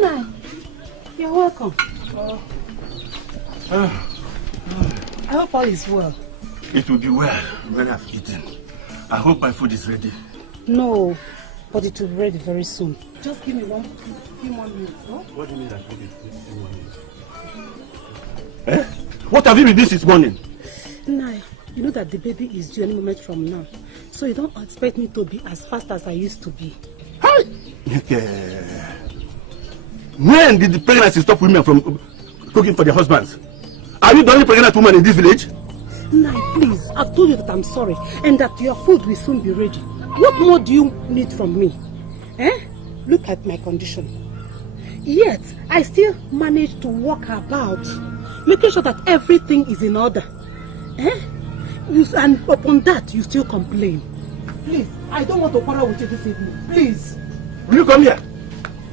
Nai, you're welcome. I hope all is well. It will be well when I've eaten. I hope my food is ready. No, but it will be ready very soon. Just give me few more minutes, no? What do you mean that food is few more minutes? Eh? What have you been doing this morning? Nai, you know that the baby is due any moment from now. So you don't expect me to be as fast as I used to be. Hi! Okay. When did the pregnancy stop women from cooking for their husbands? Are you the only pregnant woman in this village? Nai, please, I've told you that I'm sorry and that your food will soon be ready. What more do you need from me? Eh? Look at my condition. Yet, I still manage to walk about, making sure that everything is in order. Eh? And upon that, you still complain. Please, I don't want to quarrel with you this evening. Please. Will you come here?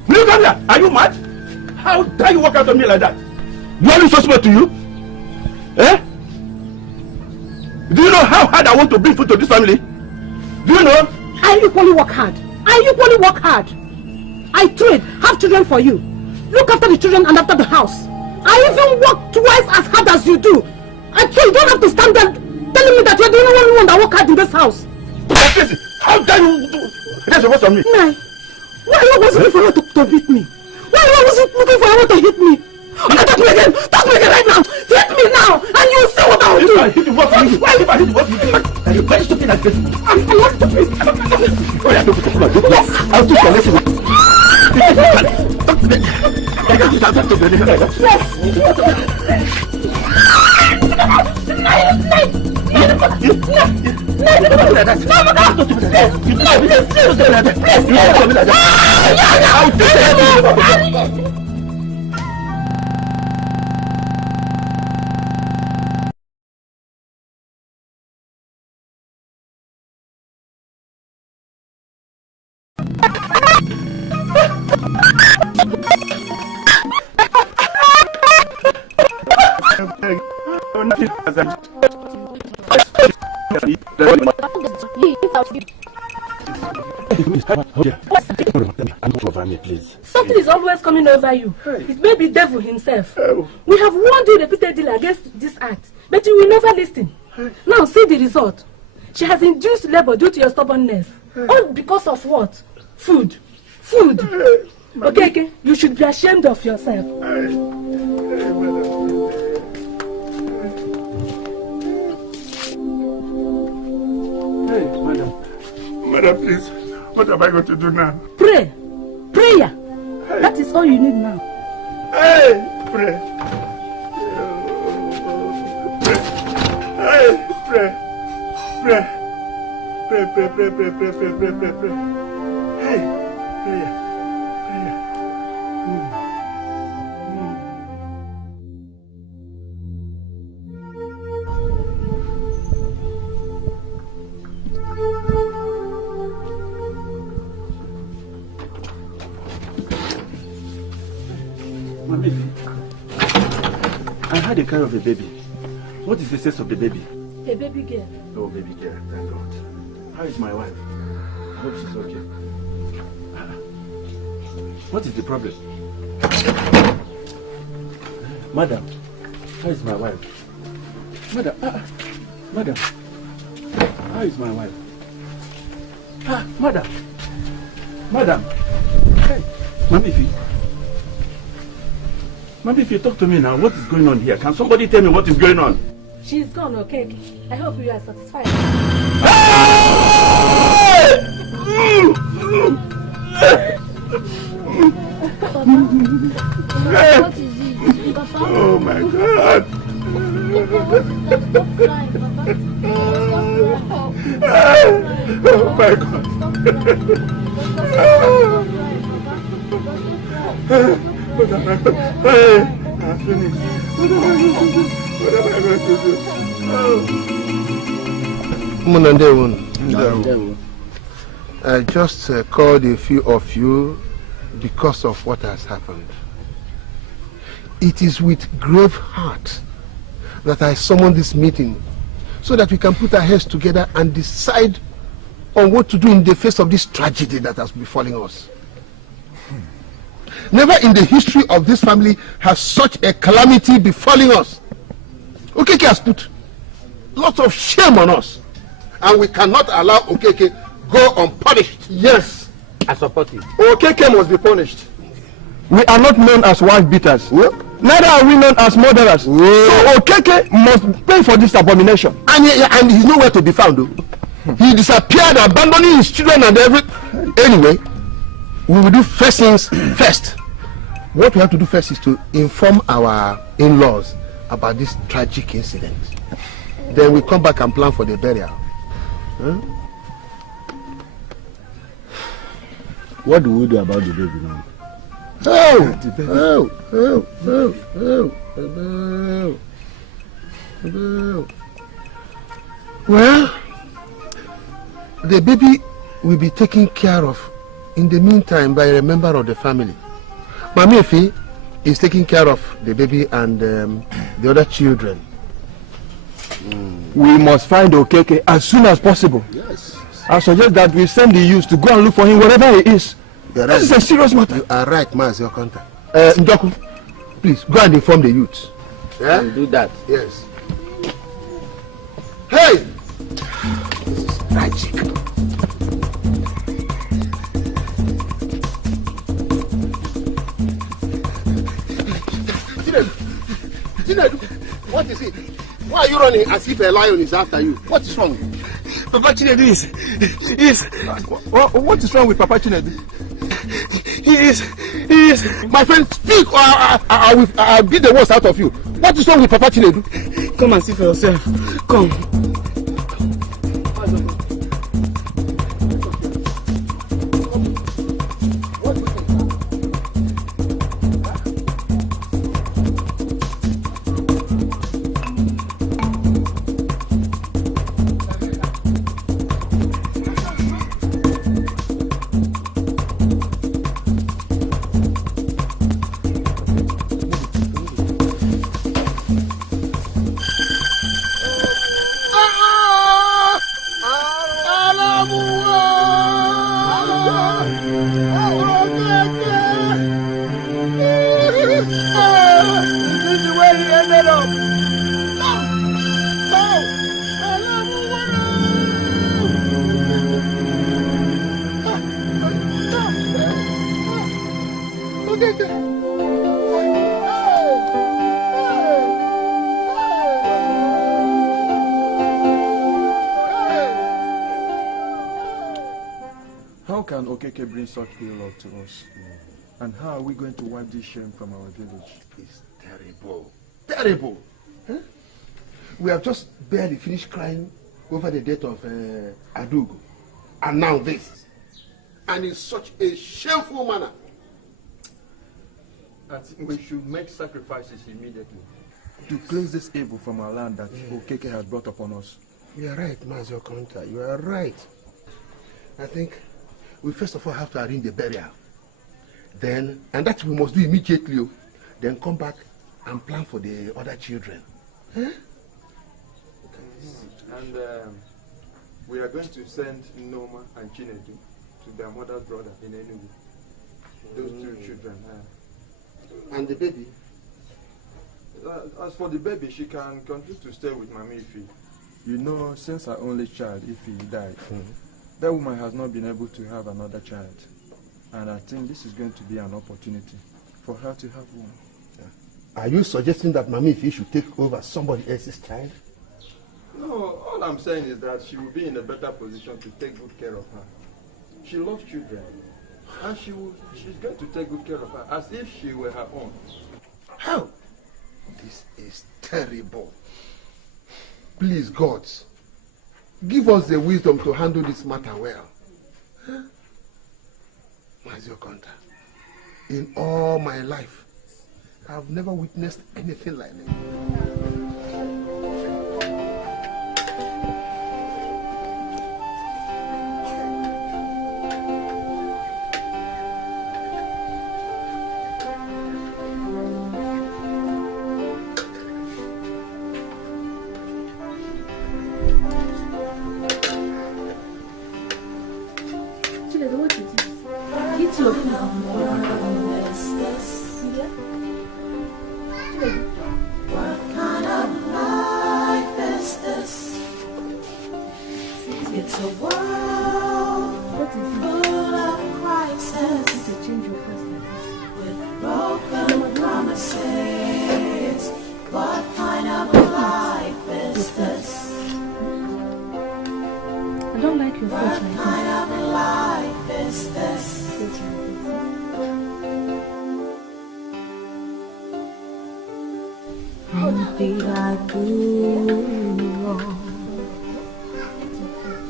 Will you come here? Are you mad? How dare you walk out on me like that? Do I look suspect to you? Eh? Do you know how hard I want to bring food to this family? Do you know? I equally work hard. I trade, have children for you. Look after the children and after the house. I even work twice as hard as you do. And so you don't have to stand there telling me that you're the only one that work hard in this house. Listen, how dare you raise your voice on me? Nai, why are you always looking for her to beat me? Why are you always looking for her to hit me? Okay, talk me again right now. Hit me now, and you'll see what I will do. If I hit you, what will you do? If I hit you, what will you do? Are you very stupid and crazy? I'm not stupid. Oh, yeah, don't come. Yes, I'll teach you a lesson. Talk to me. I can't do that. Talk to me. Please. Something is always coming over you. It may be devil himself. We have warned you repeatedly against this act, but you will never listen. Now see the result. She has induced labor due to your stubbornness. All because of what? Food. Okay, you should be ashamed of yourself. Hey, madam, please. What am I going to do now? Prayer. Hey. That is all you need now. Hey, pray. Hey, pray. Hey, prayer. I had a cry of a baby. What is the sex of the baby? A baby girl. Oh, baby girl, thank God. How is my wife? I hope she's okay. What is the problem? Madam, how is my wife? Madam, how is my wife? Madam. Hey, Mami, if you talk to me now, what is going on here? Can somebody tell me what is going on? She's gone, okay? I hope you are satisfied. What is it? Papa? Oh my God! Stop crying, Papa. Oh my God! What am I going to do? I'm finished. What am I going to do? I just called a few of you because of what has happened. It is with grave heart that I summoned this meeting so that we can put our heads together and decide on what to do in the face of this tragedy that has befallen us. Never in the history of this family has such a calamity befalling us. Okeke has put lots of shame on us. And we cannot allow Okeke go unpunished. Yes, I support you. Okeke must be punished. We are not known as wife beaters. Neither are we known as murderers. So Okeke must pay for this abomination. And he's nowhere to be found, though. He disappeared, abandoning his children and everything. Anyway, we will do first things first. What we have to do first is to inform our in-laws about this tragic incident. Then we come back and plan for the burial. What do we do about the baby now? Well, the baby will be taken care of in the meantime by a member of the family. Mami Efi is taking care of the baby and the other children. We must find Okeke as soon as possible. Yes. I suggest that we send the youths to go and look for him wherever he is. Right. This is a serious matter. You are right, Mazi Okonta. Njoku, please go and inform the youths. Yeah? I'll do that. Yes. Hey! This is tragic. Chinedu, what is it? Why are you running as if a lion is after you? What is wrong? Papa Chinedu is. What is wrong with Papa Chinedu? He is. My friend, speak or I'll beat the worst out of you. What is wrong with Papa Chinedu? Come and see for yourself. Come. How can Okeke bring such ill luck to us? And how are we going to wipe this shame from our village? It's terrible. Terrible. Huh? We have just barely finished crying over the death of Adugo. And now this. And in such a shameful manner. I think we should make sacrifices immediately to cleanse this evil from our land that Okeke has brought upon us. You are right, Mazi Okonta. You are right. I think we first of all have to arrange the burial. Then, and that we must do immediately. Then come back and plan for the other children. Huh? And we are going to send Noma and Chinedu to their mother's brother in Enugu. Those two children. And the baby? As for the baby, she can continue to stay with Mami Ifi. You know, since her only child, Ifi, died, that woman has not been able to have another child. And I think this is going to be an opportunity for her to have one. Yeah. Are you suggesting that Mami Ifi should take over somebody else's child? No, all I'm saying is that she will be in a better position to take good care of her. She loves children. And she's going to take good care of her as if she were her own. How? This is terrible. Please, God, give us the wisdom to handle this matter well. Huh? Mazi Okonta, in all my life, I've never witnessed anything like this. What is this? Eat your food. did I do wrong?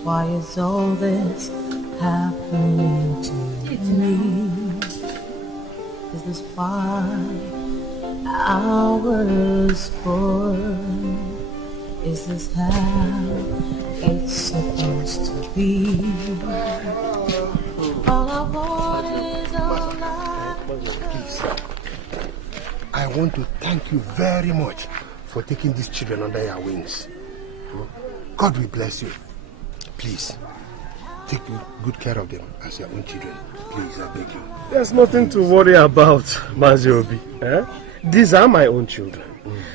Why is all this happening to me? Is this why I was born? Is this how it's supposed to be? All I want is a life. I want to thank you very much for taking these children under your wings. God will bless you. Please, take good care of them as your own children. Please, I beg you. There's nothing to worry about, Maziobi. These are my own children.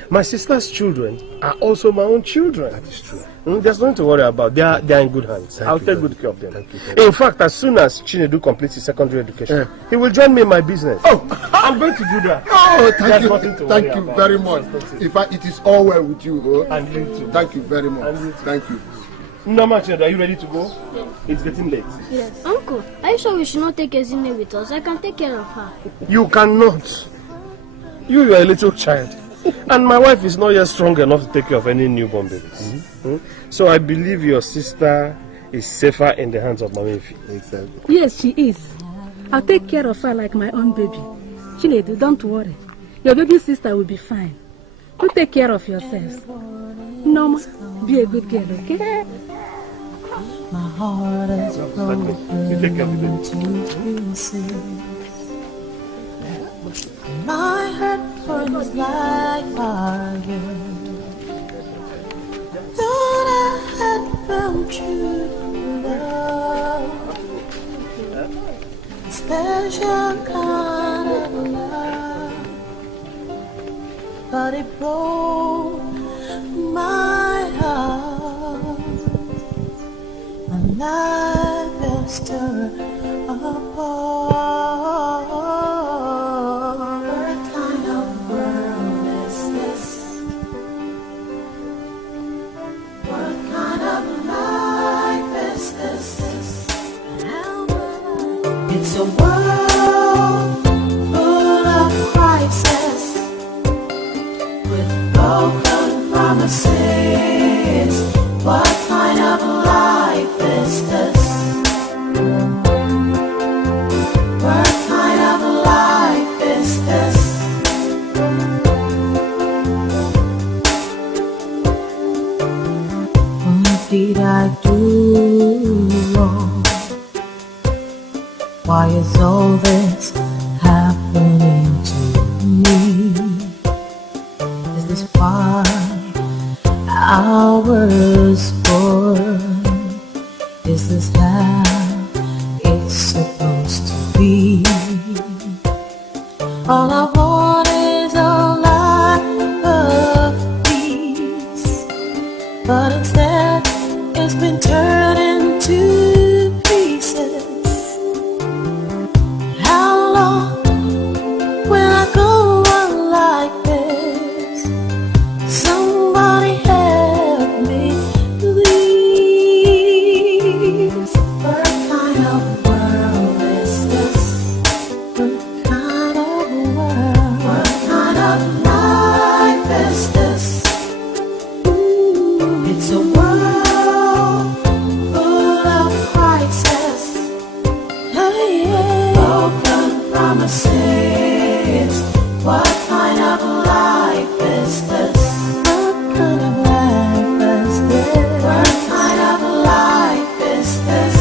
My sister's children are also my own children. That is true. There's nothing to worry about. They are in good hands. I'll take good care of them. In fact, as soon as Chinedu completes his secondary education, he will join me in my business. Oh, I'm going to do that. Oh, thank you about. very much. In fact, it is all well with you. And you too. Thank you very much. Thank you. Mama Chinedu, are you ready to go? Yes. It's getting late. Yes. Uncle, are you sure we should not take Ezine with us? I can take care of her. You cannot. You are a little child. And my wife is not yet strong enough to take care of any newborn babies. So I believe your sister is safer in the hands of Mama Ifi. Exactly. Yes, she is. I'll take care of her like my own baby. Chinedu, don't worry. Your baby sister will be fine. You take care of yourselves. Norma, be a good girl, okay? My heart is broken to pieces. My heart burns like fire. Thought I had found true love, special kind of love, but it broke my heart. My life is torn apart. What kind of world is this? What kind of life is this? It's a world full of crisis, with broken promises. What kind of life is this? What kind of life is this? What did I do wrong? Why is all this happening to me? Is this why I was born? Is this how it's supposed to be? All I want is a life of peace, but instead it's been turned into pieces. How long will I go on like this? Somebody help me, please. What kind of world is this? What kind of world? What kind of life is this? Ooh, it's a world full of crisis. Hey, yeah. Broken promises. What kind of life is this? What kind of life is this? What kind of life is this?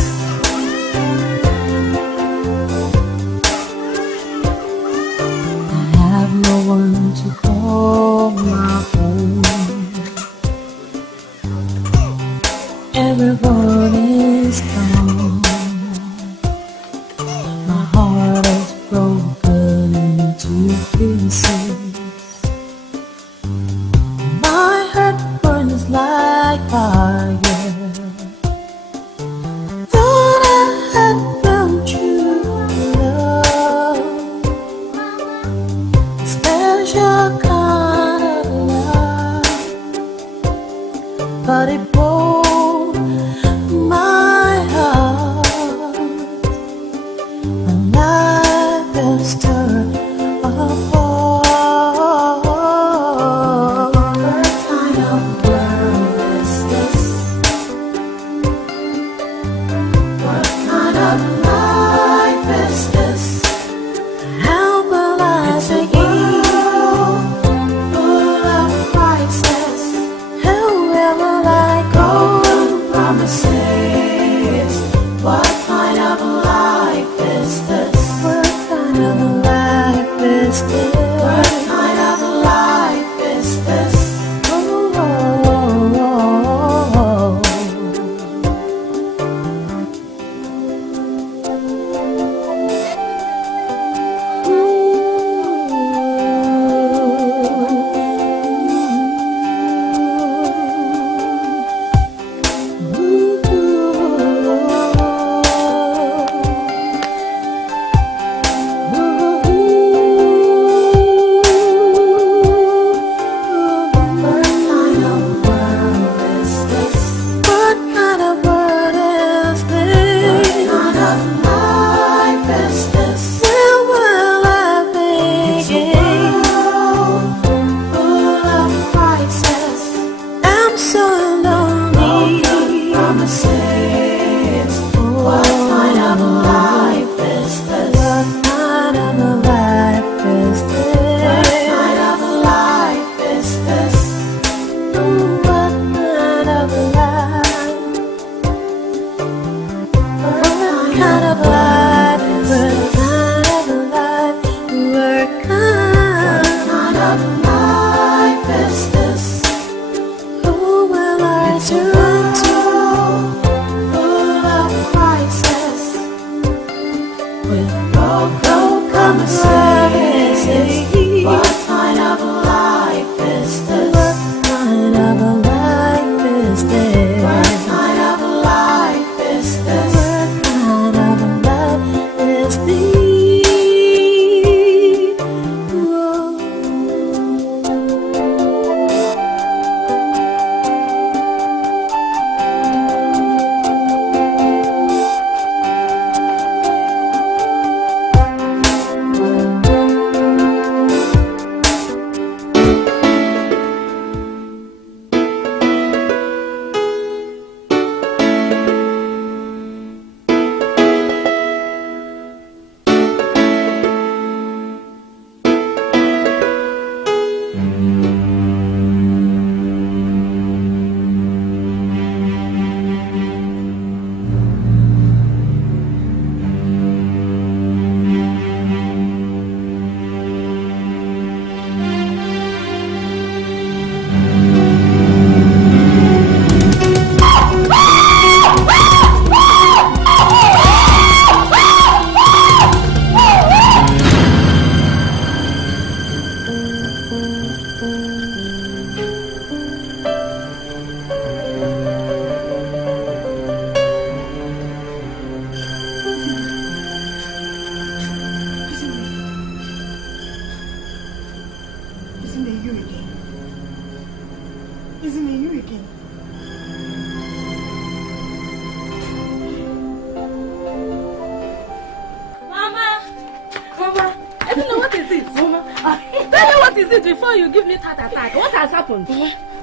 I have no one to call my own. Everyone is gone. My heart is broken into pieces. My heart burns like fire. Thought I had found true love, special kind of love. is this? What kind of life is this?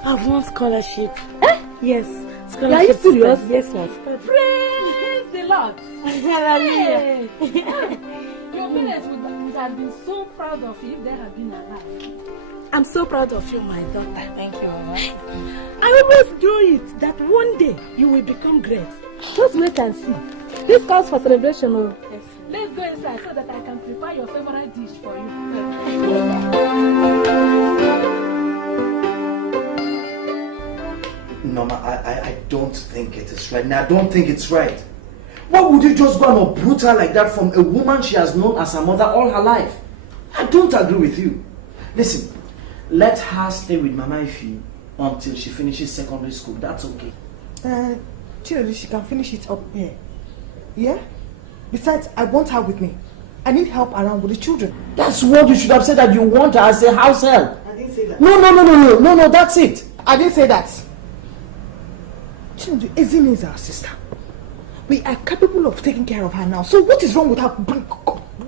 I've won scholarship. Eh? Yes. Scholarship. Are you serious? Yes, ma'am. Praise the Lord. Hallelujah. Your parents would have been so proud of you if they had been alive. I'm so proud of you, my daughter. Thank you, Mama. I always do it that one day you will become great. Just wait and see. This calls for celebration. Oh. Yes. Let's go inside so that I can prepare your favorite dish for you. Norma, I don't think it is right. Now, I don't think it's right. Why would you just go and uproot her like that from a woman she has known as her mother all her life? I don't agree with you. Listen, let her stay with Mama Ifi until she finishes secondary school. That's okay. Chidi, she can finish it up here. Yeah? Besides, I want her with me. I need help around with the children. That's what you should have said, that you want her as a house help. I didn't say that. No, that's it. I didn't say that. Chidi, Ezine is our sister. We are capable of taking care of her now. So what is wrong with her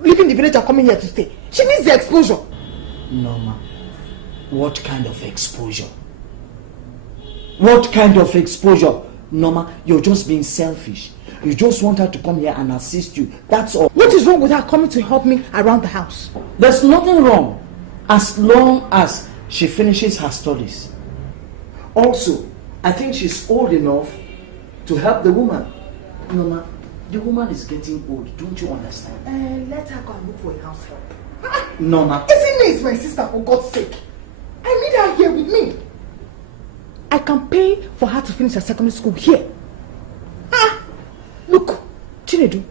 leaving the village and coming here to stay? She needs the exposure. Norma, what kind of exposure? What kind of exposure? Norma, you're just being selfish. You just want her to come here and assist you. That's all. What is wrong with her coming to help me around the house? There's nothing wrong as long as she finishes her studies. Also, I think she's old enough to help the woman. Norma, the woman is getting old. Don't you understand? Let her go and look for a house help. Norma. Is is my sister, for God's sake. I need her here with me. I can pay for her to finish her secondary school here. Look, Chinedu,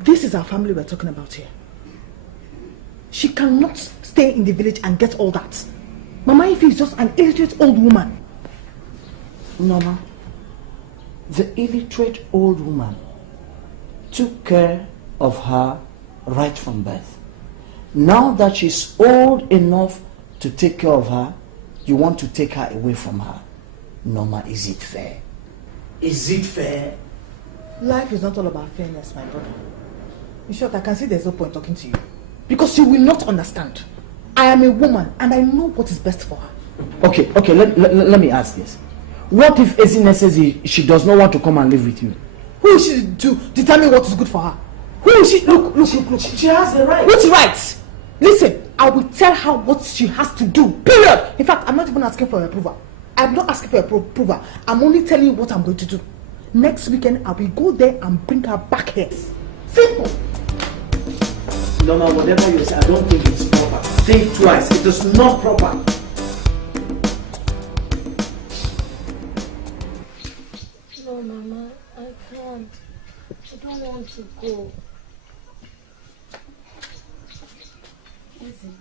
this is our family we're talking about here. She cannot stay in the village and get all that. Mama Ife is just an illiterate old woman. Norma, the illiterate old woman took care of her right from birth. Now that she's old enough to take care of her, you want to take her away from her. Norma, is it fair? Is it fair? Life is not all about fairness, my brother. In short, I can see there's no point talking to you. Because you will not understand. I am a woman and I know what is best for her. Okay, let me ask this. What if Ezine says she does not want to come and live with you? Who is she to determine what is good for her? Who is she? Look. She has the right. Which rights? Listen, I will tell her what she has to do. Period. In fact, I'm not even asking for her approval. I'm not asking for her approval. I'm only telling you what I'm going to do. Next weekend, I will go there and bring her back here. Simple. No, whatever you say, I don't think it's proper. Think twice. It is not proper. No, Mama, I can't. I don't want to go. Listen,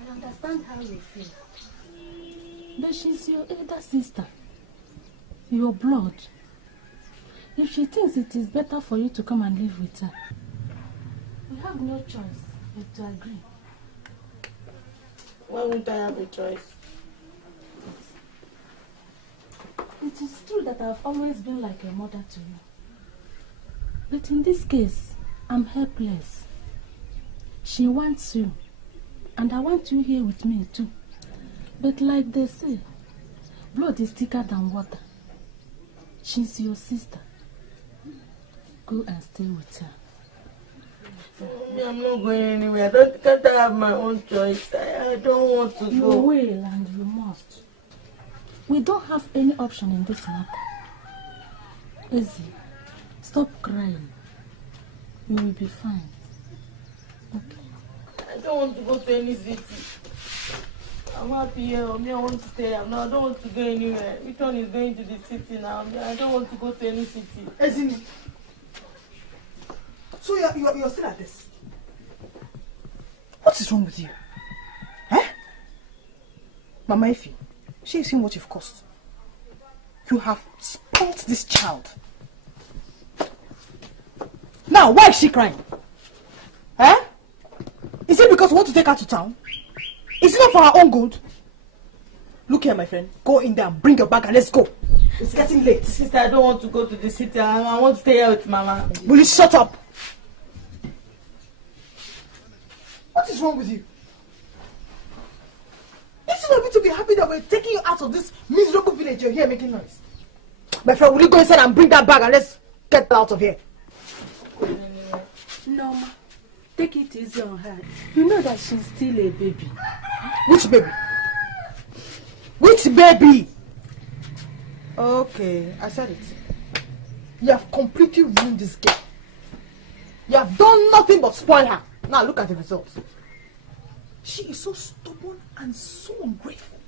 I understand how you feel. But she's your elder sister. Your blood. If she thinks it is better for you to come and live with her, we have no choice but to agree. Why won't I have a choice? It is true that I've always been like a mother to you. But in this case, I'm helpless. She wants you, and I want you here with me too. But like they say, blood is thicker than water. She's your sister. Go and stay with her. I'm not going anywhere. Can't I have my own choice? I don't want to You go. will and you must. We don't have any option in this matter. Izzy, stop crying. You will be fine. Okay. I don't want to go to any city. I'm happy here. I want to stay here. No, I don't want to go anywhere. Which one is going to the city now? I don't want to go to any city. Ezine. So you're still at this? What is wrong with you? Mama Ife, she has seen what you've caused. You have spoilt this child. Now, why is she crying? Is it because you want to take her to town? Is it not for her own good? Look here, my friend. Go in there and bring your bag and let's go. It's getting late. Sister, I don't want to go to the city. I want to stay here with Mama. Will you shut up? What is wrong with you? Instead of you to be happy that we're taking you out of this miserable village, you're here making noise. My friend, will you go inside and bring that bag and let's get out of here? No, Ma. Take it easy on her. You know that she's still a baby. Which baby? Which baby? Okay, I said it. You have completely ruined this girl. You have done nothing but spoil her. Now look at the results. She is so stubborn and so ungrateful.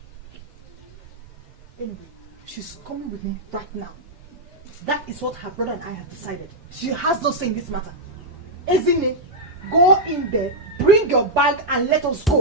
Anyway, she's coming with me right now. That is what her brother and I have decided. She has no say in this matter. Ezine, go in there, bring your bag and let us go.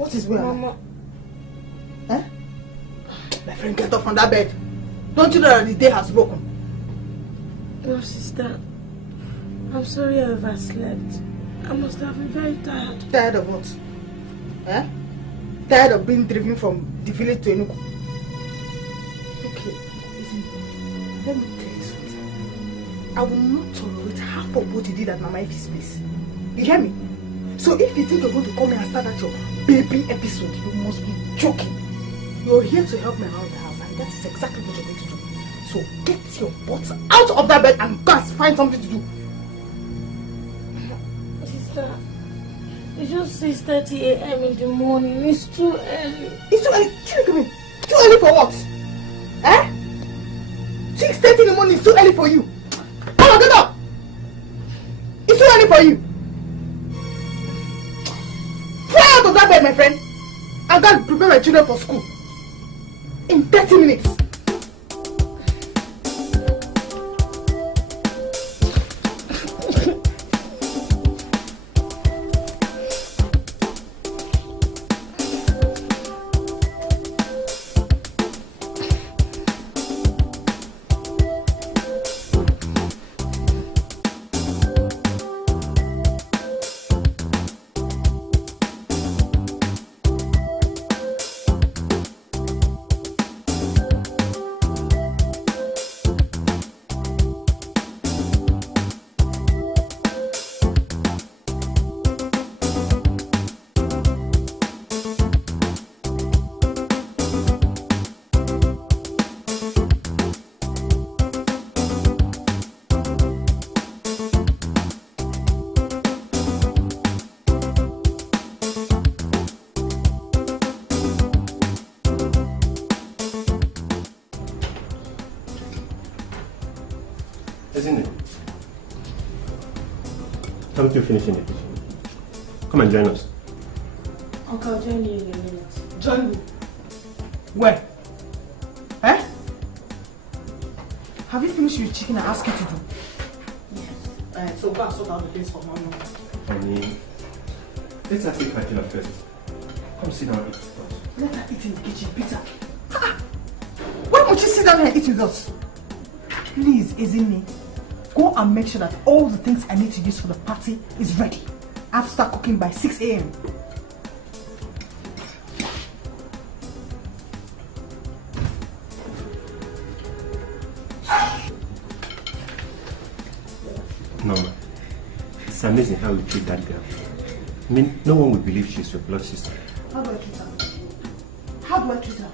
What is where? Mama. Eh? My friend, get up from that bed. Don't you know that the day has broken? No, sister. I'm sorry I overslept. I must have been very tired. Tired of what? Eh? Tired of being driven from the village to Enugu? Okay, listen. Let me tell you something. I will not tolerate half of what you did at Mama Ife's place. You hear me? So if you think you're going to come here and start at your baby episode, you must be joking. You're here to help me around the house, and that's exactly what you're going to do. So get your butts out of that bed and go and find something to do. Sister, it's just 6:30 a.m. in the morning. It's too early. It's too early. Look at me. Too early for what? Eh? 6:30 in the morning is too early for you. Come on, get up. It's too early for you. Fly out of that bed, my friend. I'm going to prepare my children for school. In 30 minutes. Isn't it? Haven't you finished in the kitchen? Come and join us. Uncle, I'll join you in a minute. Join me. Where? Eh? Have you finished your chicken I asked you to do? Yes. So go and sort out the place for Mama. Honey, let's have a dinner first. Come sit down and eat first. Let her eat in the kitchen, Peter. Why don't you sit down here and eat with us? Please, Izini, go and make sure that all the things I need to use for the party is ready. I have to start cooking by 6 a.m. No, man. It's amazing how you treat that girl. I mean, no one would believe she's your blood sister. How do I treat her? How do I treat her?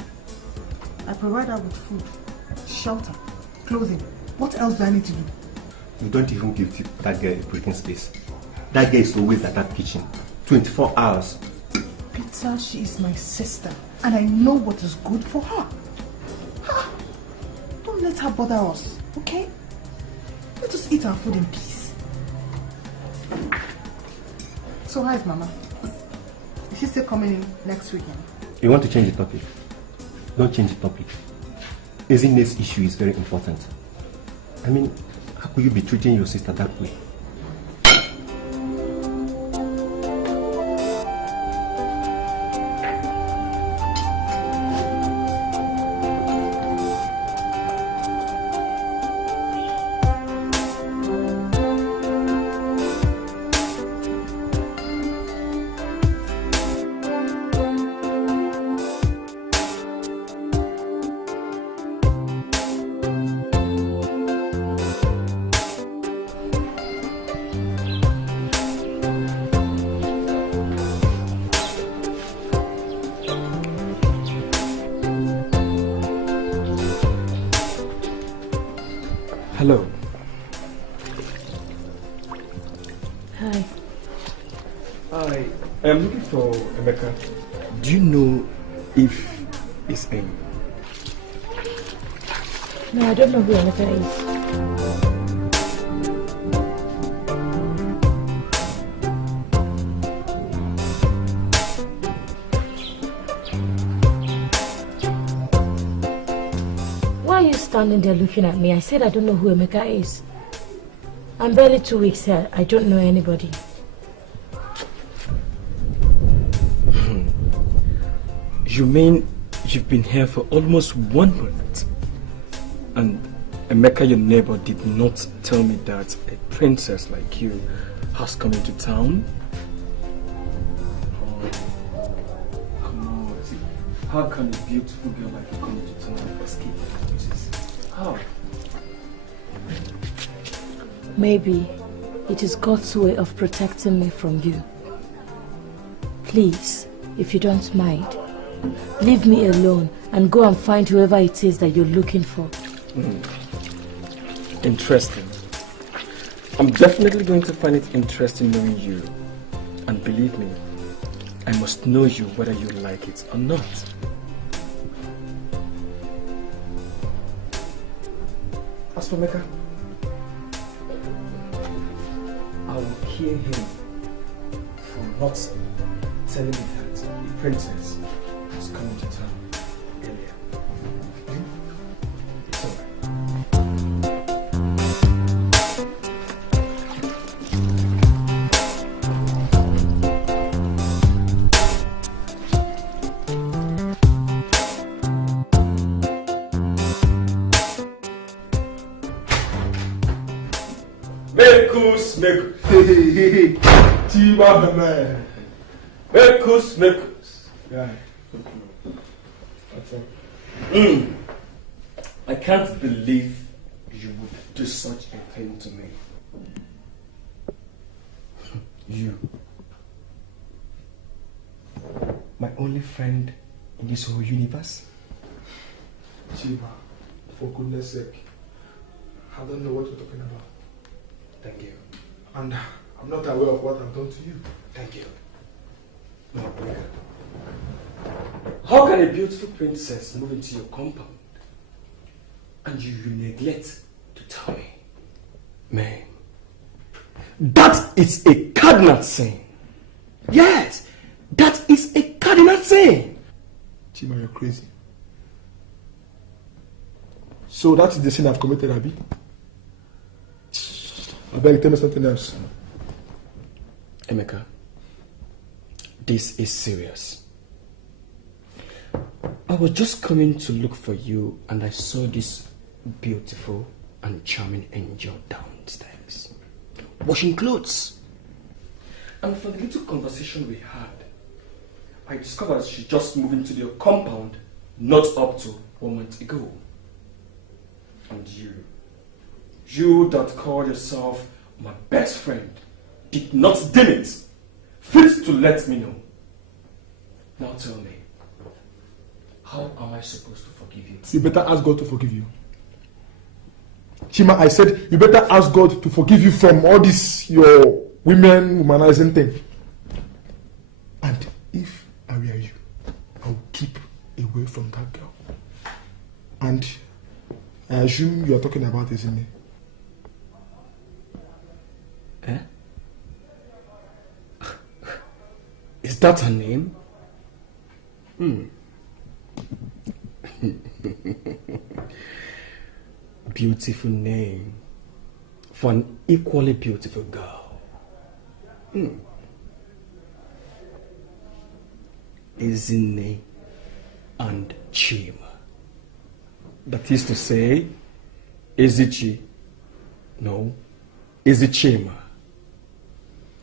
I provide her with food, shelter, clothing. What else do I need to do? You don't even give that girl a breathing space. That girl is always at that kitchen, 24 hours. Peter, she is my sister, and I know what is good for her. Don't let her bother us, okay? Let us eat our food in peace. So how is Mama? Is she still coming in next weekend? You want to change the topic? Don't change the topic. Ezinne's issue is very important. I mean, how could you be treating your sister that way? Hello. Hi. I am looking for Emeka. Do you know if it's in? No, I don't know who Emeka is. Why are you standing there looking at me? I said I don't know who Emeka is. I'm barely 2 weeks here. I don't know anybody. You mean you've been here for almost 1 month? And Emeka, your neighbor, did not tell me that a princess like you has come into town? Oh, come on. See, how can a beautiful girl like you come into town and escape the notice? How? Maybe it is God's way of protecting me from you. Please, if you don't mind, leave me alone and go and find whoever it is that you're looking for. Interesting. I'm definitely going to find it interesting knowing you. And believe me, I must know you whether you like it or not. As for Mecca, I will kill him for not telling me that the princess was coming to town earlier. Mekus. Yeah. I can't believe you would do such a thing to me. You. My only friend in this whole universe. Chiba, for goodness sake, I don't know what you're talking about. Thank you. And I'm not aware of what I've done to you. Thank you. No, Omega. How can a beautiful princess move into your compound and you neglect to tell me? Man, that is a cardinal sin. Yes, that is a cardinal sin. Chima, you're crazy. So that is the sin I've committed, Abi? I beg you, tell me something else. Emeka, this is serious. I was just coming to look for you and I saw this beautiful and charming angel downstairs, washing clothes. And from the little conversation we had, I discovered she just moved into your compound not up to 1 month ago. And you that call yourself my best friend, did not deem it fit to let me know. Now tell me, how am I supposed to forgive you? You better ask God to forgive you. Chima, I said you better ask God to forgive you from all this your womanizing thing. And if I were you, I would keep away from that girl. And I assume you are talking about Ezine. Eh? Is that her name? Beautiful name for an equally beautiful girl. Ezine and Chima. That is to say, Ezichi. No, Ezichima.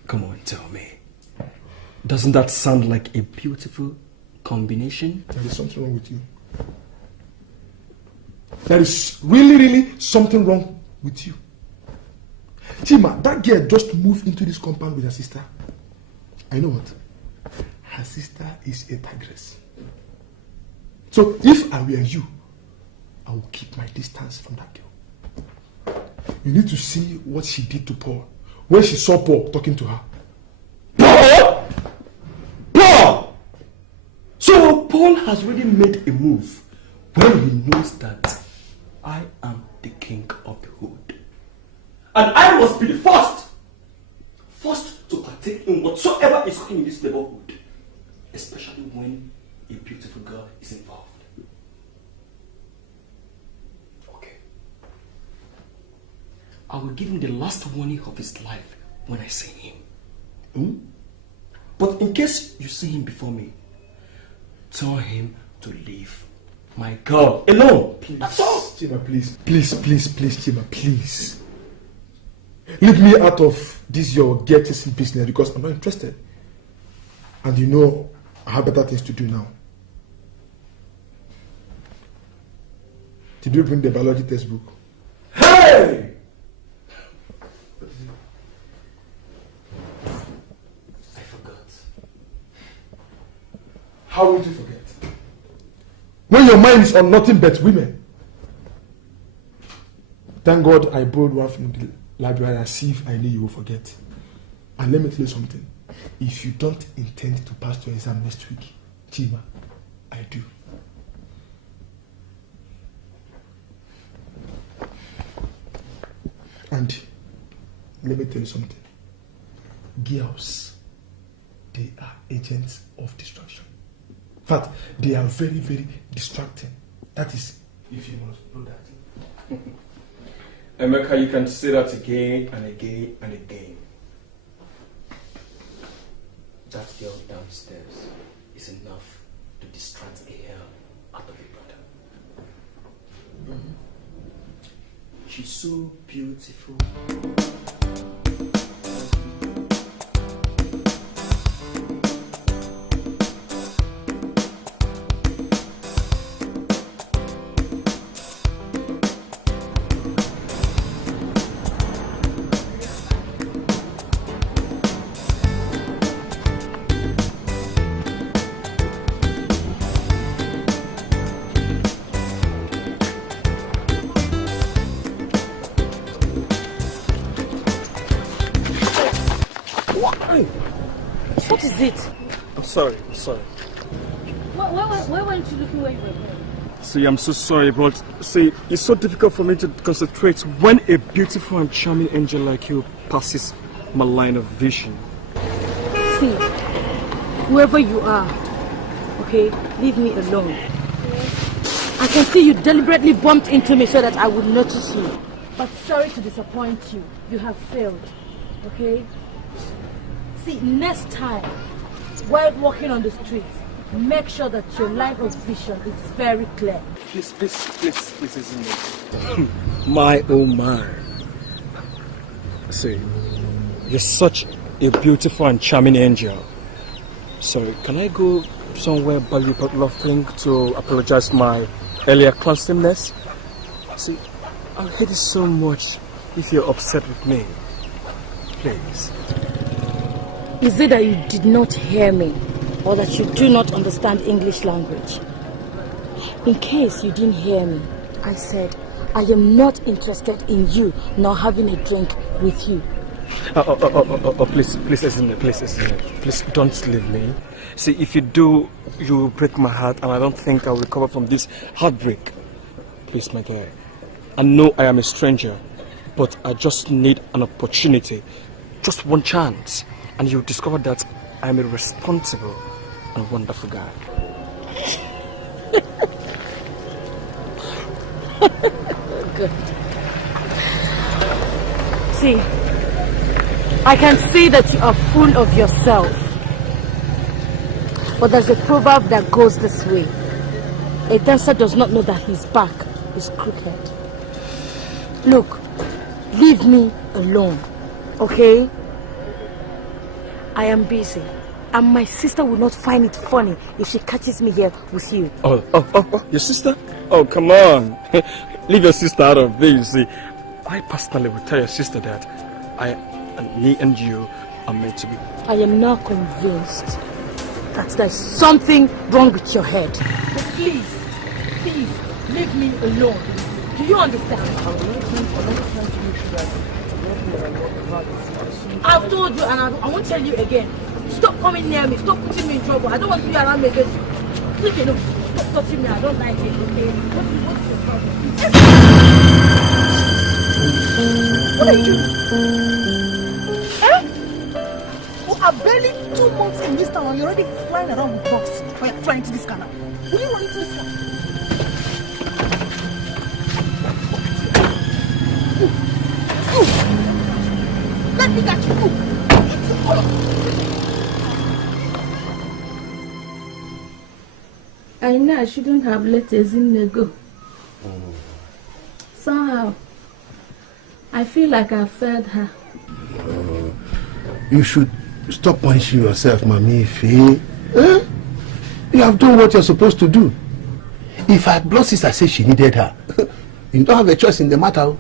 Come on, tell me. Doesn't that sound like a beautiful combination? There is something wrong with you. There is really something wrong with you. Chima, that girl just moved into this compound with her sister. I know what? Her sister is a tigress. So if I were you, I will keep my distance from that girl. You need to see what she did to Paul when she saw Paul talking to her. Paul! Paul! So Paul has already made a move when he knows that I am the king of the hood. And I must be the first to partake in whatsoever is happening in this neighborhood. Especially when a beautiful girl is involved. Okay. I will give him the last warning of his life when I see him. But in case you see him before me, tell him to leave my girl alone. Please, That's all. Chima, please, Chima, please. Leave me out of this your girl chasing business because I'm not interested. And you know I have better things to do now. Did you bring the biology textbook? Hey! I forgot. How would you forget? When your mind is on nothing but women. Thank God I borrowed one from the library and see if I knew you will forget. And let me tell you something. If you don't intend to pass your exam next week, Chima, I do. And let me tell you something. Girls, they are agents of destruction. In fact, they are very, very distracting. That is, if you must know that. Emeka, you can say that again and again and again. That girl downstairs is enough to distract a hell out of a brother. She's so beautiful. What is it? I'm sorry. Why weren't you looking where you were going? See, I'm so sorry, but see, it's so difficult for me to concentrate when a beautiful and charming angel like you passes my line of vision. See, whoever you are, okay, leave me alone. I can see you deliberately bumped into me so that I would notice you. But sorry to disappoint you. You have failed, okay? See, next time, while walking on the street, make sure that your line of vision is very clear. Please, isn't it? My oh my. See, you're such a beautiful and charming angel. Sorry, can I go somewhere by your bottle of thing to apologize my earlier clumsiness? See, I'll hate it so much if you're upset with me. Please. Is it that you did not hear me, or that you do not understand English language? In case you didn't hear me, I said, I am not interested in you nor having a drink with you. Please, isn't it? Please don't leave me. See, if you do, you will break my heart, and I don't think I'll recover from this heartbreak. Please, my dear. I know I am a stranger, but I just need an opportunity, just one chance. And you'll discover that I'm a responsible and wonderful guy. Good. See, I can see that you are full of yourself. But there's a proverb that goes this way. A dancer does not know that his back is crooked. Look, leave me alone, okay? I am busy, and my sister will not find it funny if she catches me here with you. Oh, your sister? Oh, come on. Leave your sister out of this. See, I personally will tell your sister that me and you are meant to be. I am now convinced that there's something wrong with your head. But please, leave me alone. Do you understand? I've told you, and I won't tell you again. Stop coming near me. Stop putting me in trouble. I don't want to be around me again. Leave me alone. Stop touching me. I don't like it, okay? What's your problem? What are you doing? We are barely 2 months in this town and you're already flying around with box. Or you're flying to this car now. Will you run into this car? Let me catch you. I know I shouldn't have let Ezinne go. Somehow, I feel like I failed her. You should stop punishing yourself, Mami Ife. Eh? You have done what you're supposed to do. If her blood sister says she needed her, you don't have a choice in the matter.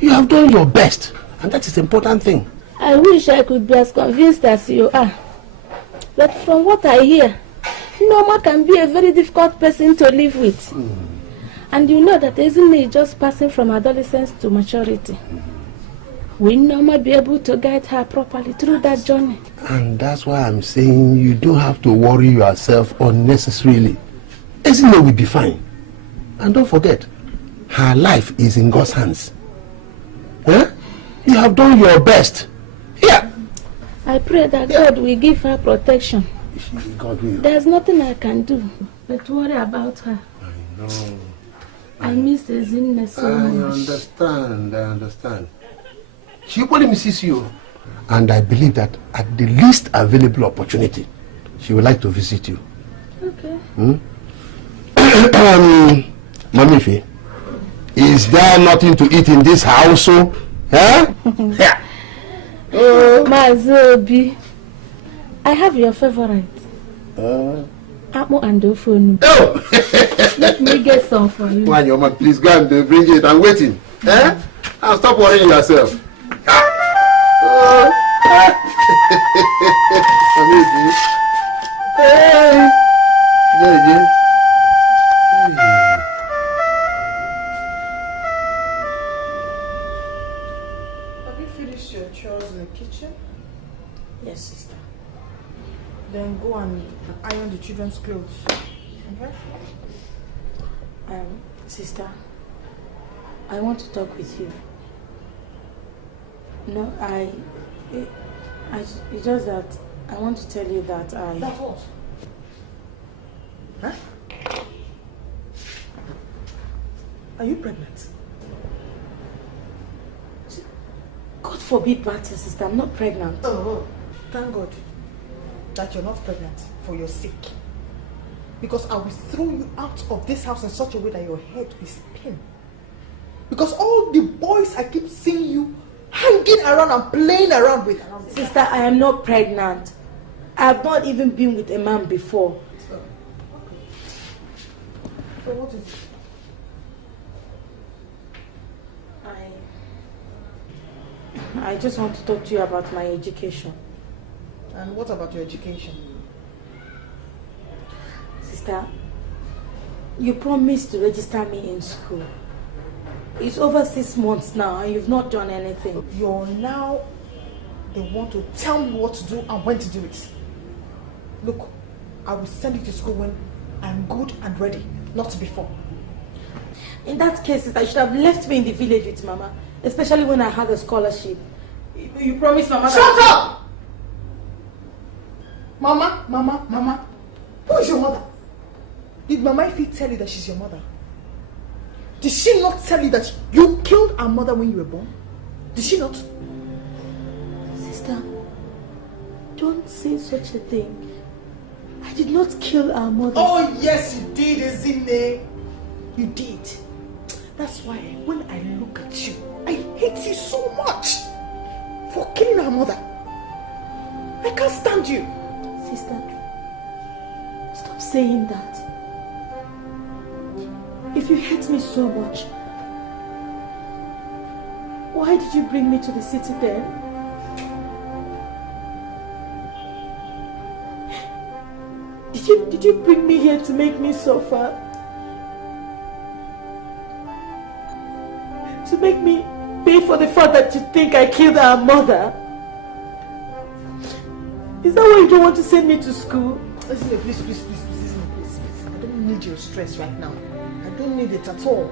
You have done your best, and that is the important thing. I wish I could be as convinced as you are. But from what I hear, Norma can be a very difficult person to live with. And you know that Ezinne is just passing from adolescence to maturity. Will Norma be able to guide her properly through that journey? And that's why I'm saying you don't have to worry yourself unnecessarily. Ezinne will be fine. And don't forget, her life is in God's hands. Eh? You have done your best. Here. I pray that God will give her protection. God will. There's nothing I can do but worry about her. I know. I miss Ezinne so much. I understand. She equally misses you. And I believe that at the least available opportunity, she would like to visit you. Okay. Mami Ife, is there nothing to eat in this house? Huh? Yeah. Mazobi, I have your favorite. Apple and Ofonu. Oh! Let me get some for you. Why, your man, please go and bring it. I'm waiting. Eh? And stop worrying yourself. Hey! There again. Have you finished your chores in the kitchen? Yes, sister. Then go and iron the children's clothes. Okay? Sister, I want to talk with you. No, it's just that I want to tell you that That's what? Huh? Are you pregnant? God forbid, bad sister, I'm not pregnant. Oh, thank God that you're not pregnant for your sake. Because I will throw you out of this house in such a way that your head will spin. Because all the boys I keep seeing you hanging around and playing around with. Sister, I am not pregnant. I have not even been with a man before. So, okay. So what is it? I just want to talk to you about my education. And what about your education? Sister, you promised to register me in school. It's over 6 months now and you've not done anything. You're now the one to tell me what to do and when to do it. Look, I will send you to school when I'm good and ready, not before. In that case, I should have left me in the village with Mama, especially when I had a scholarship. You promised Mama. Shut up! Mama. Who is your mother? Did Mama Ife tell you that she's your mother? Did she not tell you that you killed our mother when you were born? Did she not? Sister, don't say such a thing. I did not kill our mother. Oh yes, you did, Ezinne. You did. That's why when I look at you, I hate you so much for killing our mother. I can't stand you. Sister, stop saying that. If you hate me so much, why did you bring me to the city then? Did you bring me here to make me suffer? To make me pay for the fact that you think I killed our mother? Is that why you don't want to send me to school? Listen, please. I don't need your stress right now. I don't need it at all.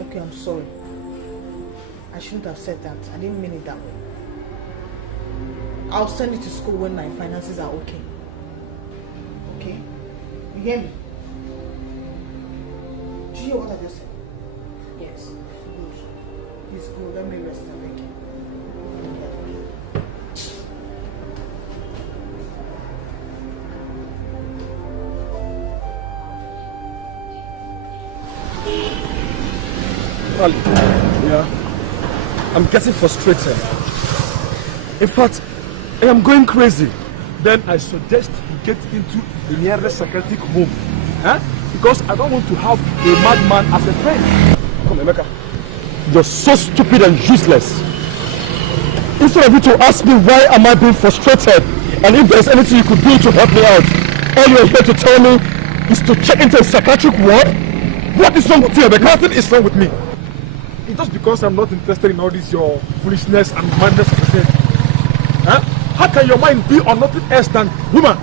Okay, I'm sorry. I shouldn't have said that. I didn't mean it that way. I'll send you to school when my finances are okay. Okay? You hear me? Do you hear what I just said? Yes. Good. Please go. Let me rest. I beg you. totally. Yeah. I'm getting frustrated. In fact, I am going crazy. Then I suggest you get into the nearest psychiatric home. Huh? Because I don't want to have a madman as a friend. Come, Emeka. You're so stupid and useless. Instead of you to ask me why am I being frustrated and if there's anything you could do to help me out, all you're here to tell me is to check into a psychiatric ward? What is wrong with you, Emeka? Nothing is wrong with me. It's just because I'm not interested in all this your foolishness and madness of the thing. Huh? How can your mind be on nothing else than woman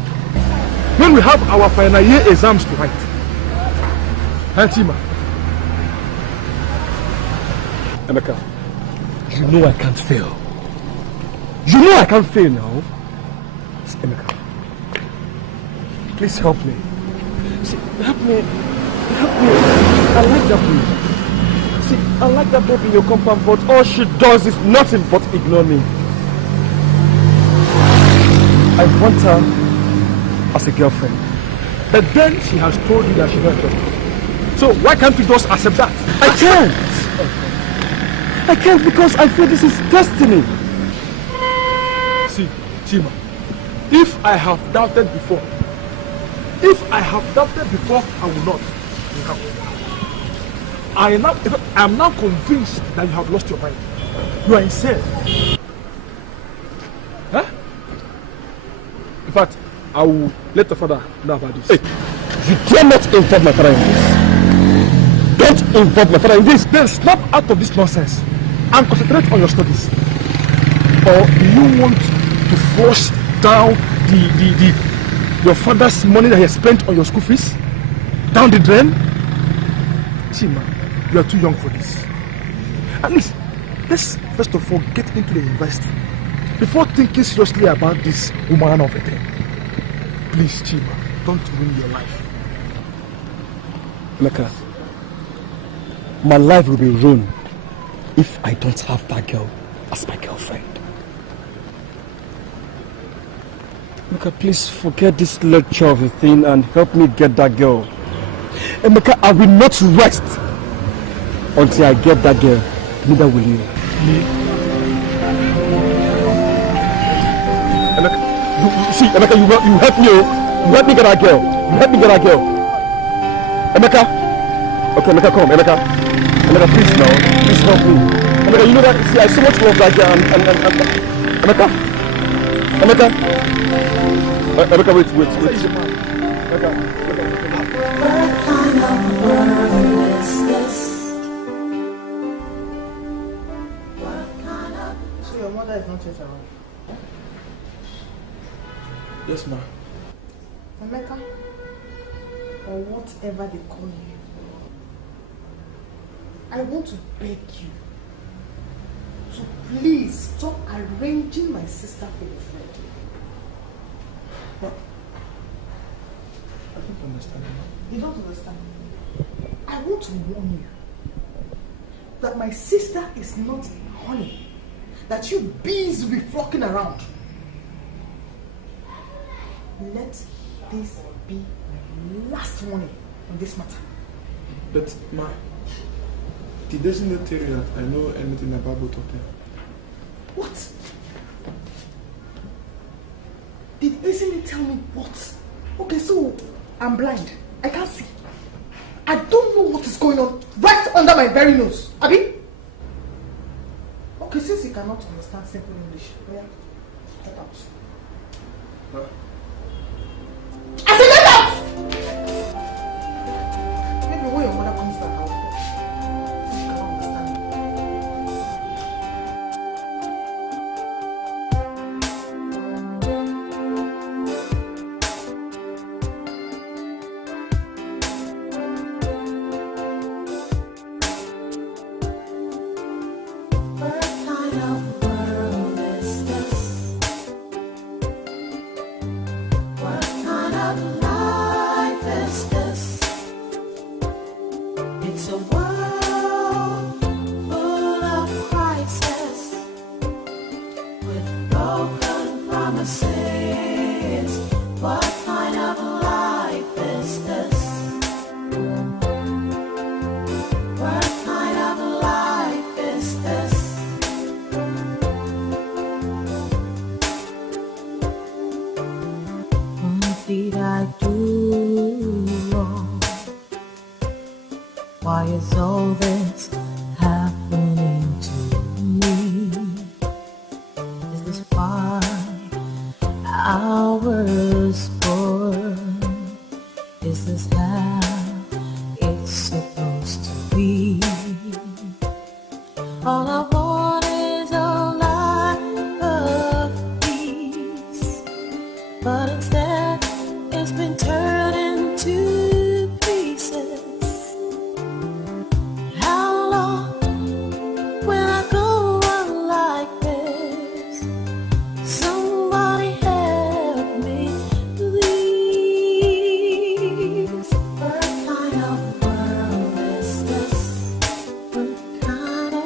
when we have our final year exams to write? Huh, Chima? Emeka, you know I can't fail. You know I can't fail now. Emeka, please help me. See, help me. Help me. I like that baby. See, I like that baby in your compound, but all she does is nothing but ignore me. I want her as a girlfriend. But then she has told you that she's not interested. So why can't you just accept that? I can't. I can't because I feel this is destiny. See, Chima, if I have doubted before, I will not. I am now convinced that you have lost your mind. You are insane. Huh? In fact, I will let the father know about this. Hey, you dare not involve my father in this. Don't involve my father in this. Then snap out of this nonsense and concentrate on your studies. Or do you want to force down your father's money that he has spent on your school fees down the drain? See, man, you are too young for this. At least, let's first of all get into the university before thinking seriously about this woman of a thing. Please, Chima, don't ruin your life. Emeka, my life will be ruined if I don't have that girl as my girlfriend. Emeka, please forget this lecture of a thing and help me get that girl. Emeka, I will not rest until I get that girl. Neither will you. Emeka, you help me. You help me get that girl. Emeka. Okay, Emeka, come. Emeka, please now. Please help me. Emeka, you know that, see, I so much love that girl and Emeka, wait. Emeka. What kind of world is this? So your mother is not yet around? Yes, ma. Emeka, or whatever they call you, I want to beg you to please stop arranging my sister for your friend. I don't understand. You don't understand? I want to warn you that my sister is not honey that you bees will be flocking around. Let this be my last warning on this matter. But, ma, did doesn't not tell you that I know anything about both of them? What? Did Isn't tell me what? Okay, so I'm blind. I can't see. I don't know what is going on right under my very nose. Abi? Okay, since you cannot understand simple English, yeah, get out. Huh? I said get out! Maybe when your mother comes back, I will. Since you cannot understand me. What kind of life hours born. This is how it's supposed to be. All I want is a life of peace, but instead it's been turned into pieces. How long will I go on like this? Somebody help me, please. What kind of world is this? What kind of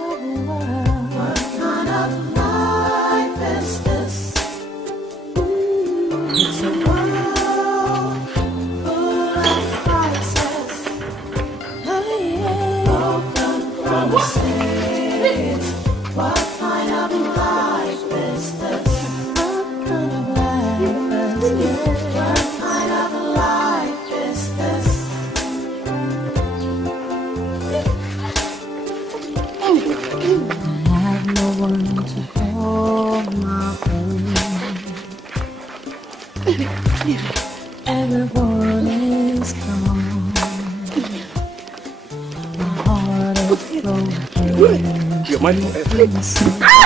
world? What kind of life is this? Ooh, it's a world full of crisis. Hey, yeah. Broken promises. What kind of life is this? What kind of life is this? What kind of life is this? I have no one to call my own. Everyone is gone. My heart is broken. My head burns like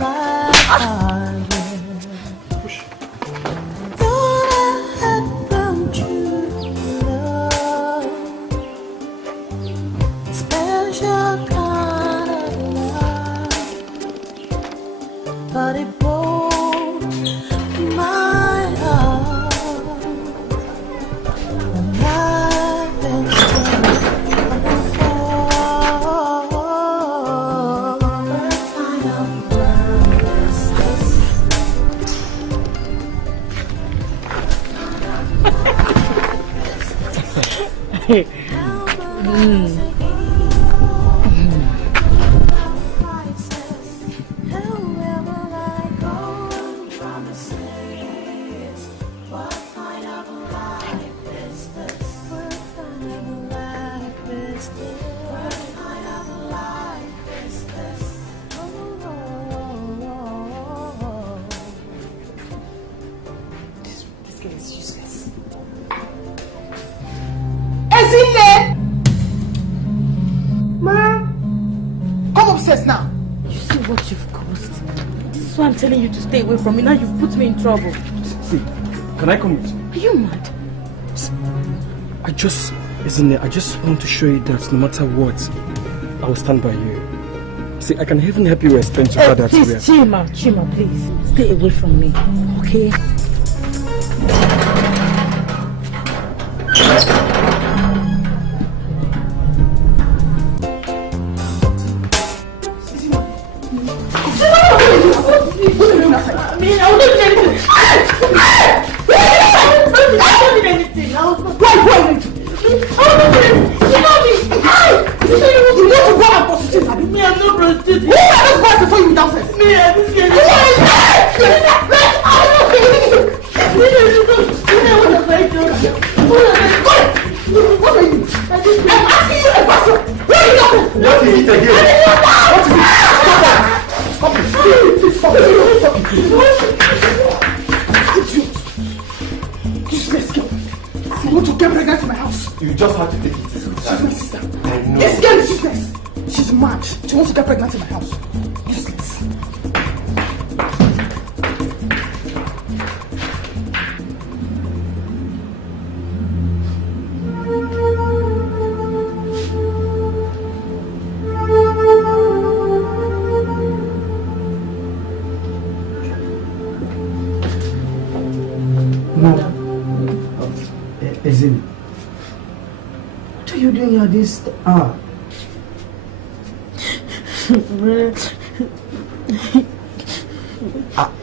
fire. Thought I had found true love, special kind of love, but it broke my heart. And life is now. You see what you've caused? This is why I'm telling you to stay away from me. Now you've put me in trouble. See, can I come with you? Are you mad? I just want to show you that no matter what, I will stand by you. See, I can even help you explain to her that please, Chima, please. Stay away from me, okay? You just have to take it easy. She's my sister. I know. This girl is useless. She's mad. She wants to get pregnant in my house. Useless. No. Ezin. What are you doing at this hour?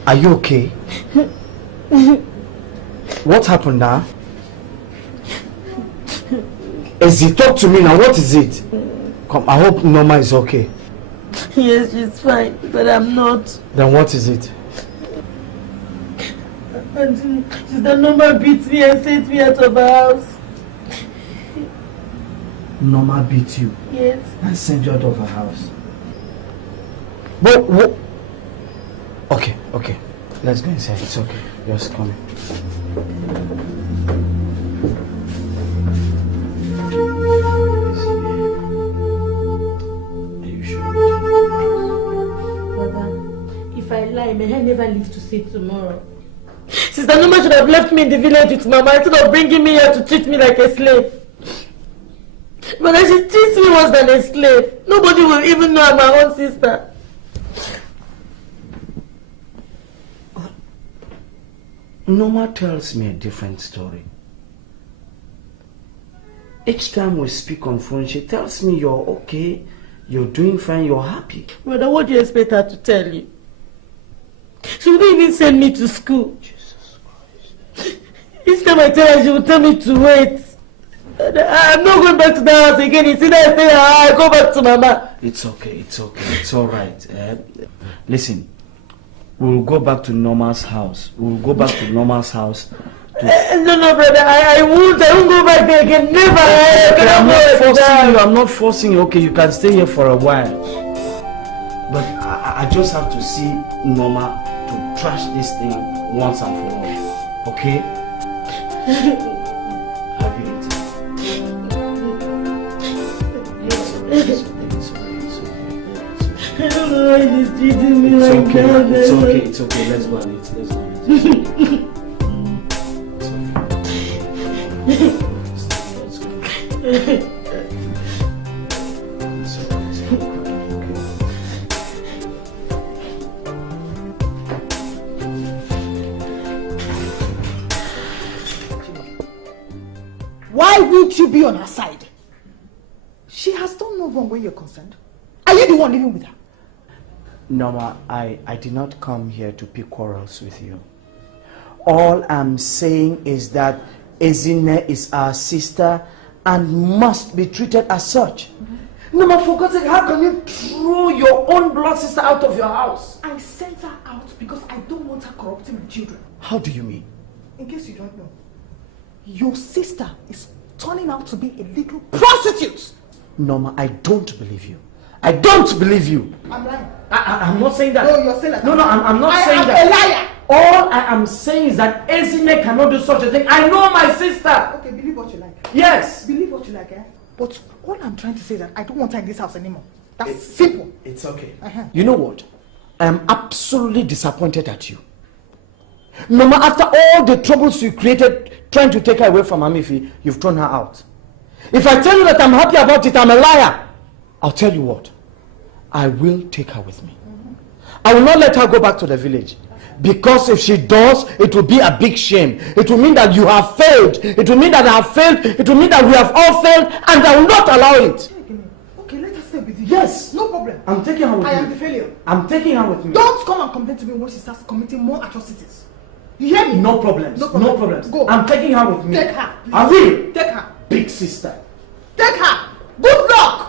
Are you okay? What happened now? Ezin, talk to me now. What is it? Come, I hope Norma is okay. Yes, she's fine, but I'm not. Then what is it? Sister Norma beat me and sent me out of her house. Norma beat you? Yes. And sent you out of her house? But Okay. Let's go inside. It's okay. Just come. Are you sure? Brother, if I lie, may I never live to see tomorrow. Sister Noma should have left me in the village with Mama instead of bringing me here to treat me like a slave. But she treats me worse than a slave. Nobody will even know I'm my own sister. Noma tells me a different story. Each time we speak on phone, she tells me you're okay, you're doing fine, you're happy. Brother, what do you expect her to tell you? She wouldn't even send me to school. Jesus Christ. Each time I tell her, she will tell me to wait. I'm not going back to the house again. It's either I stay here or I go back to Mama. It's okay. It's alright. Listen, we'll go back to Norma's house. No, brother, I won't go back there again. Never. Okay, I'm not forcing you. Okay, you can stay here for a while. But I just have to see Norma to trash this thing once and for all. Okay? Have you eaten? I don't know why he's treating me like that. It's okay. Let's go and eat. Let's go. Why would you be on her side? She has done no wrong when you're concerned. Are you the one living with her? Norma, I did not come here to pick quarrels with you. All I'm saying is that Ezine is our sister and must be treated as such. Norma, for God's sake, how can you throw your own blood sister out of your house? I sent her out because I don't want her corrupting my children. How do you mean? In case you don't know, your sister is turning out to be a little prostitute. Norma, I don't believe you. I don't believe you. I'm lying. I'm not saying that. No, you're saying that. No, I'm not saying that. I am a liar. All I am saying is that Ezine cannot do such a thing. I know my sister. Okay, believe what you like. Yes. Believe what you like, eh? But all I'm trying to say is that I don't want her in this house anymore. That's simple. It's okay. You know what? I am absolutely disappointed at you. Norma, after all the troubles you created trying to take her away from Amifi, you've thrown her out. If I tell you that I'm happy about it, I'm a liar. I'll tell you what. I will take her with me. I will not let her go back to the village. Because if she does, it will be a big shame. It will mean that you have failed. It will mean that I have failed. It will mean that we have all failed, and I will not allow it. Okay, let us stay with you. Yes. No problem. I'm taking her with me. I am the failure. I'm taking her with me. Don't come and complain to me when she starts committing more atrocities. You hear me? No problems. No problem. No problems. Go. I'm taking her with me. Take her. Please. I will. Take her. Big sister. Take her. Good luck.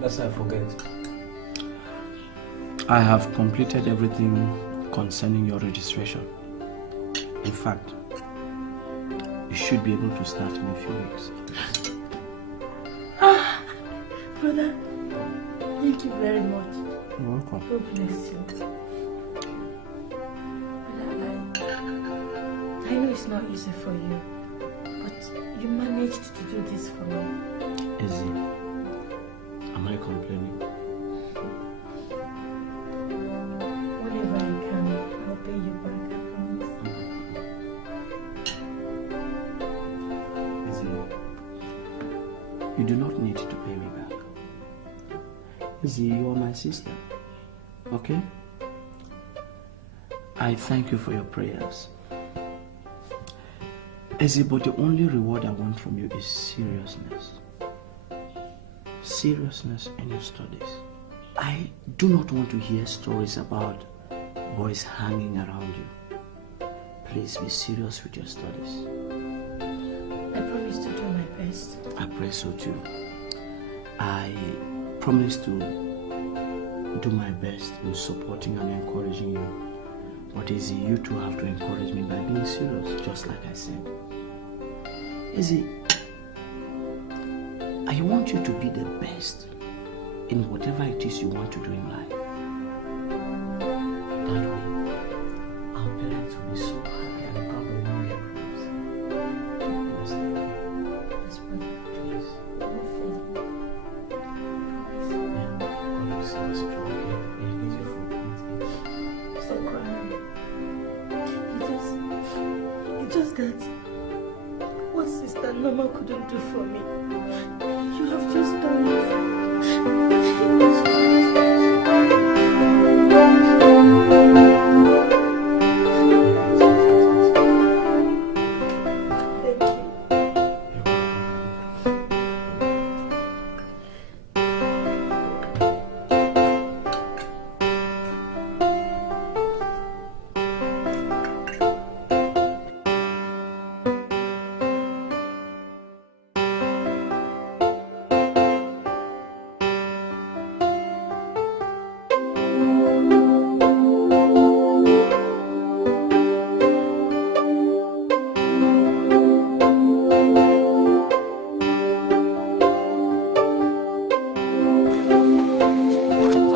Lest I forget. I have completed everything concerning your registration. In fact, you should be able to start in a few weeks. Brother, thank you very much. You're welcome. God bless you. I know it's not easy for you, but you managed to do this for me. Easy. Am I complaining? Whatever I can, I'll pay you back, I promise. Izzy, you do not need to pay me back. Izzy, you are my sister. Okay? I thank you for your prayers. Izzy, but the only reward I want from you is seriousness. Seriousness in your studies. I do not want to hear stories about boys hanging around you. Please be serious with your studies. I promise to do my best. I pray so too. I promise to do my best in supporting and encouraging you. But Izzy, you two have to encourage me by being serious, just like I said. Izzy, I want you to be the best in whatever it is you want to do in life. That way, our parents will be so happy and proud of you. Let's pray. Please. Yeah, God will see us through, okay? Yeah, get your food. Stop crying. It's just that what Sister Norma couldn't do for me, you have just done it.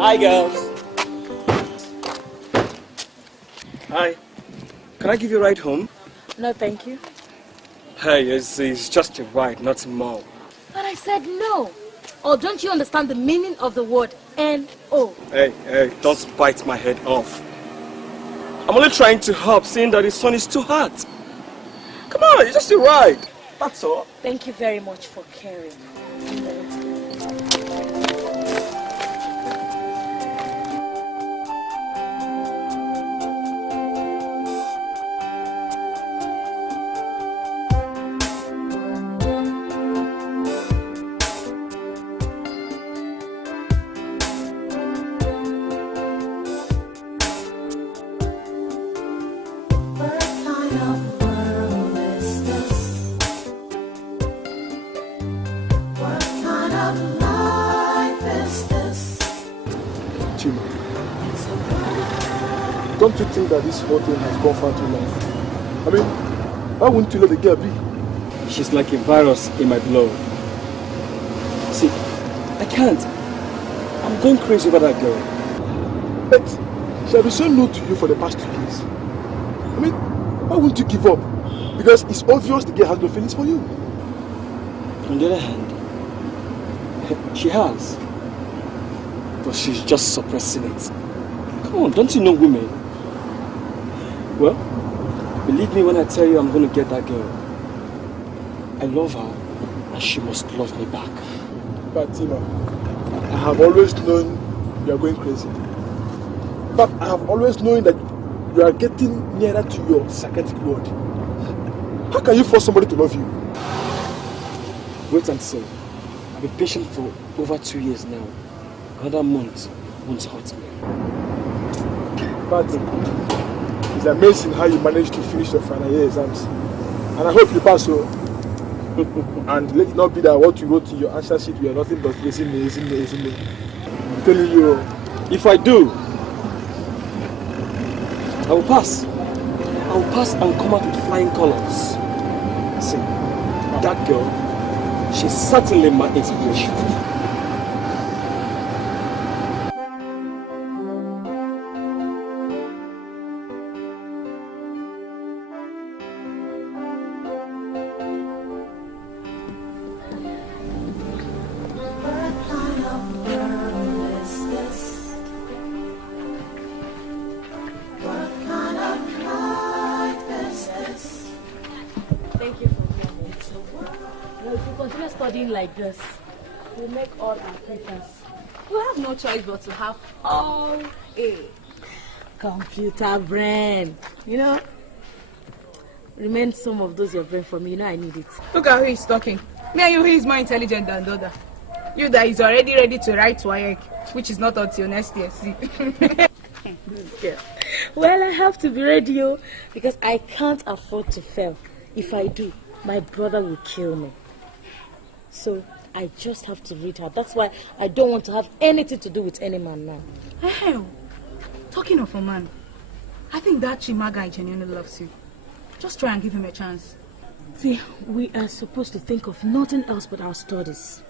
Hi, girls. Hi. Can I give you a ride home? No, thank you. Hey, it's just a ride, not more. But I said no. Or don't you understand the meaning of the word N-O? Hey, don't bite my head off. I'm only trying to help, seeing that the sun is too hot. Come on, it's just a ride. That's all. Thank you very much for caring. Don't you think that this whole thing has gone far too long? I mean, why wouldn't you let the girl be? She's like a virus in my blood. See, I can't. I'm going crazy over that girl. But she has been so new to you for the past 2 years. I mean, why wouldn't you give up? Because it's obvious the girl has no feelings for you. On the other hand, she has. But she's just suppressing it. Come on, don't you know women? Well, believe me when I tell you I'm going to get that girl. I love her, and she must love me back. Fatima, I have always known you are going crazy. But I have always known that you are getting nearer to your psychiatric word. How can you force somebody to love you? Wait and see. I've been patient for over 2 years now. Another month won't hurt me. Fatima, it's amazing how you managed to finish your final year exams. And I hope you pass so. And let it not be that what you wrote in your answer sheet were nothing but resume. I'm telling you. If I do, I will pass. I will pass and come out with flying colors. See, that girl, she's certainly my inspiration. Like this, we make all our papers. We have no choice but to have all A. Computer brain, you know. Remain some of those your brain for me. You know I need it. Look at who he's talking. Me and you, he is more intelligent than the other. You that is already ready to write WAEC, which is not until next year. See. This girl. Well, I have to be ready, because I can't afford to fail. If I do, my brother will kill me. So, I just have to read her. That's why I don't want to have anything to do with any man now. Hey, talking of a man, I think that Chima guy genuinely loves you. Just try and give him a chance. See, we are supposed to think of nothing else but our studies.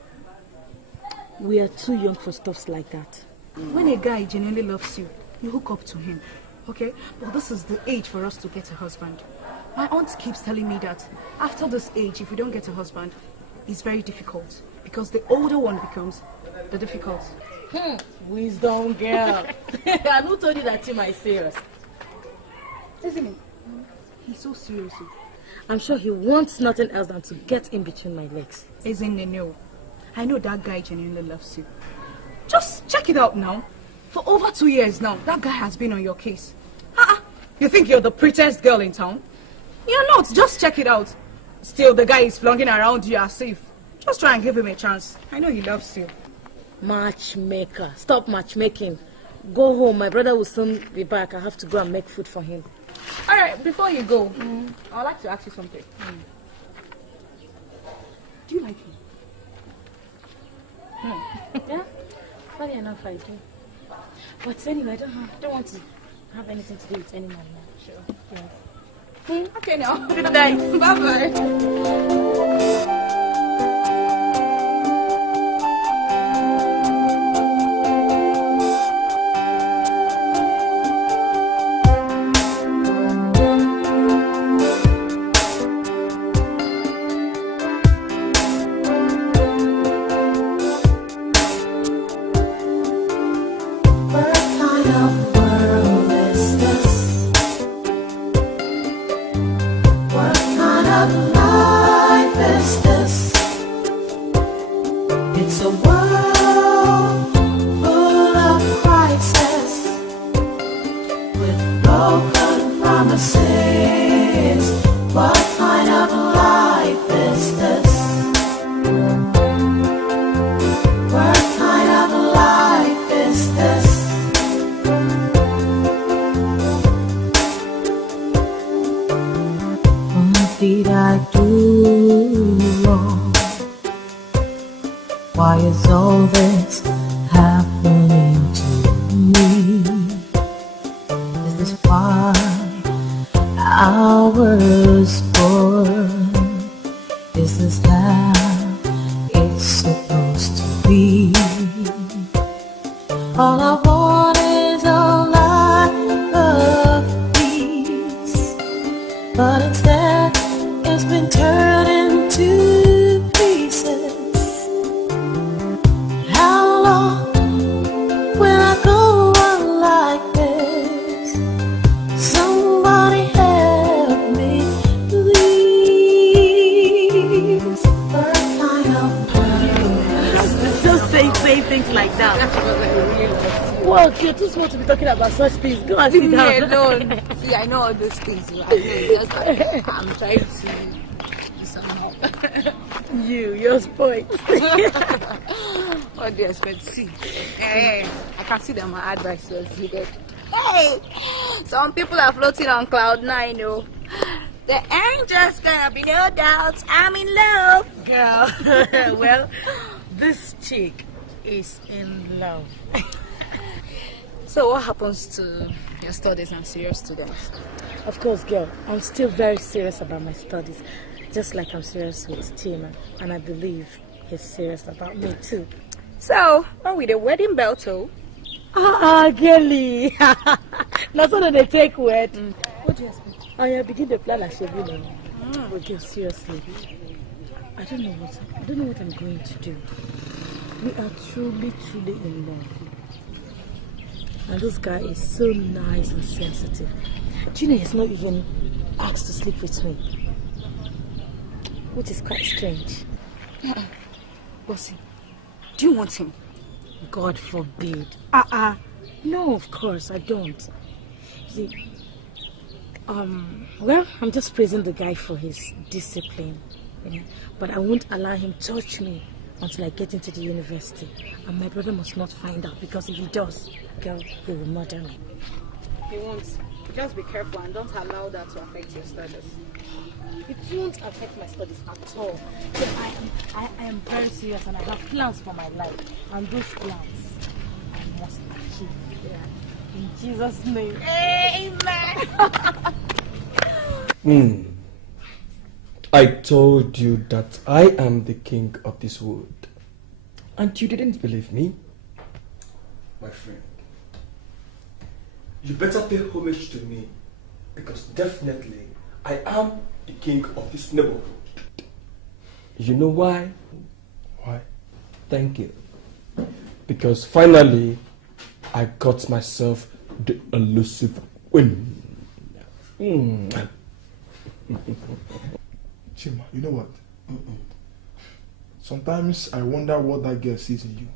We are too young for stuff like that. When a guy genuinely loves you, you hook up to him, okay? But this is the age for us to get a husband. My aunt keeps telling me that after this age, if we don't get a husband, it's very difficult. Because the older one becomes, the difficult. Wisdom, girl. I who told you that Tim is serious? Isn't he? He's so serious. I'm sure he wants nothing else than to get in between my legs. Isn't he? No. I know that guy genuinely loves you. Just check it out now. For over 2 years now, that guy has been on your case. You think you're the prettiest girl in town? You're not. Just check it out. Still, the guy is flunging around you as safe. Just try and give him a chance. I know he loves you. Matchmaker. Stop matchmaking. Go home. My brother will soon be back. I have to go and make food for him. Alright, before you go, I'd like to ask you something. Do you like me? Yeah? Funny enough, I do. But anyway, I don't want to have anything to do with anyone now. Sure. Yes. Okay now. Good night. Bye-bye. Did I do wrong? Why is all this happening to me? Is this why I was born? Is this how it's supposed to be? All I want is a life of peace, but instead it's been turned into pieces. How long will I go on like this? Somebody help me, please. Just say things like that. Well, you're too small to be talking about such things. Go and sit down. Alone. See, I know all those things. I know. Just like, I'm trying to somehow. You're spoiled. What do you expect? See, hey, I can see that my advice was needed. Hey, some people are floating on cloud 9, oh. There ain't just gonna be no doubts. I'm in love, girl. Well, this chick is in love. So what happens to your studies and serious students? Of course, girl, I'm still very serious about my studies, just like I'm serious with Tima, and I believe he's serious about me too. So, when with the wedding bell too? Girlie. That's what they take word. What do you expect? I begin to plan like Chevy. But girl, seriously, I don't know what I'm going to do. We are truly in love. And this guy is so nice and sensitive. Do you know he's not even asked to sleep with me? Which is quite strange. Bossy, do you want him? God forbid. No, of course, I don't. See, well, I'm just praising the guy for his discipline. You know? But I won't allow him to touch me until I get into the university. And my brother must not find out, because if he does, girl, he will murder me. He won't. Just be careful and don't allow that to affect your studies. It won't affect my studies at all. So I am very serious and I have plans for my life. And those plans, I must achieve. Yeah. In Jesus' name. Amen. I told you that I am the king of this wood. And you didn't believe me. My friend, you better pay homage to me. Because definitely, I am the king of this neighborhood. You know why? Why? Thank you. Because finally, I got myself the elusive win. Chima, you know what? Sometimes I wonder what that girl sees in you.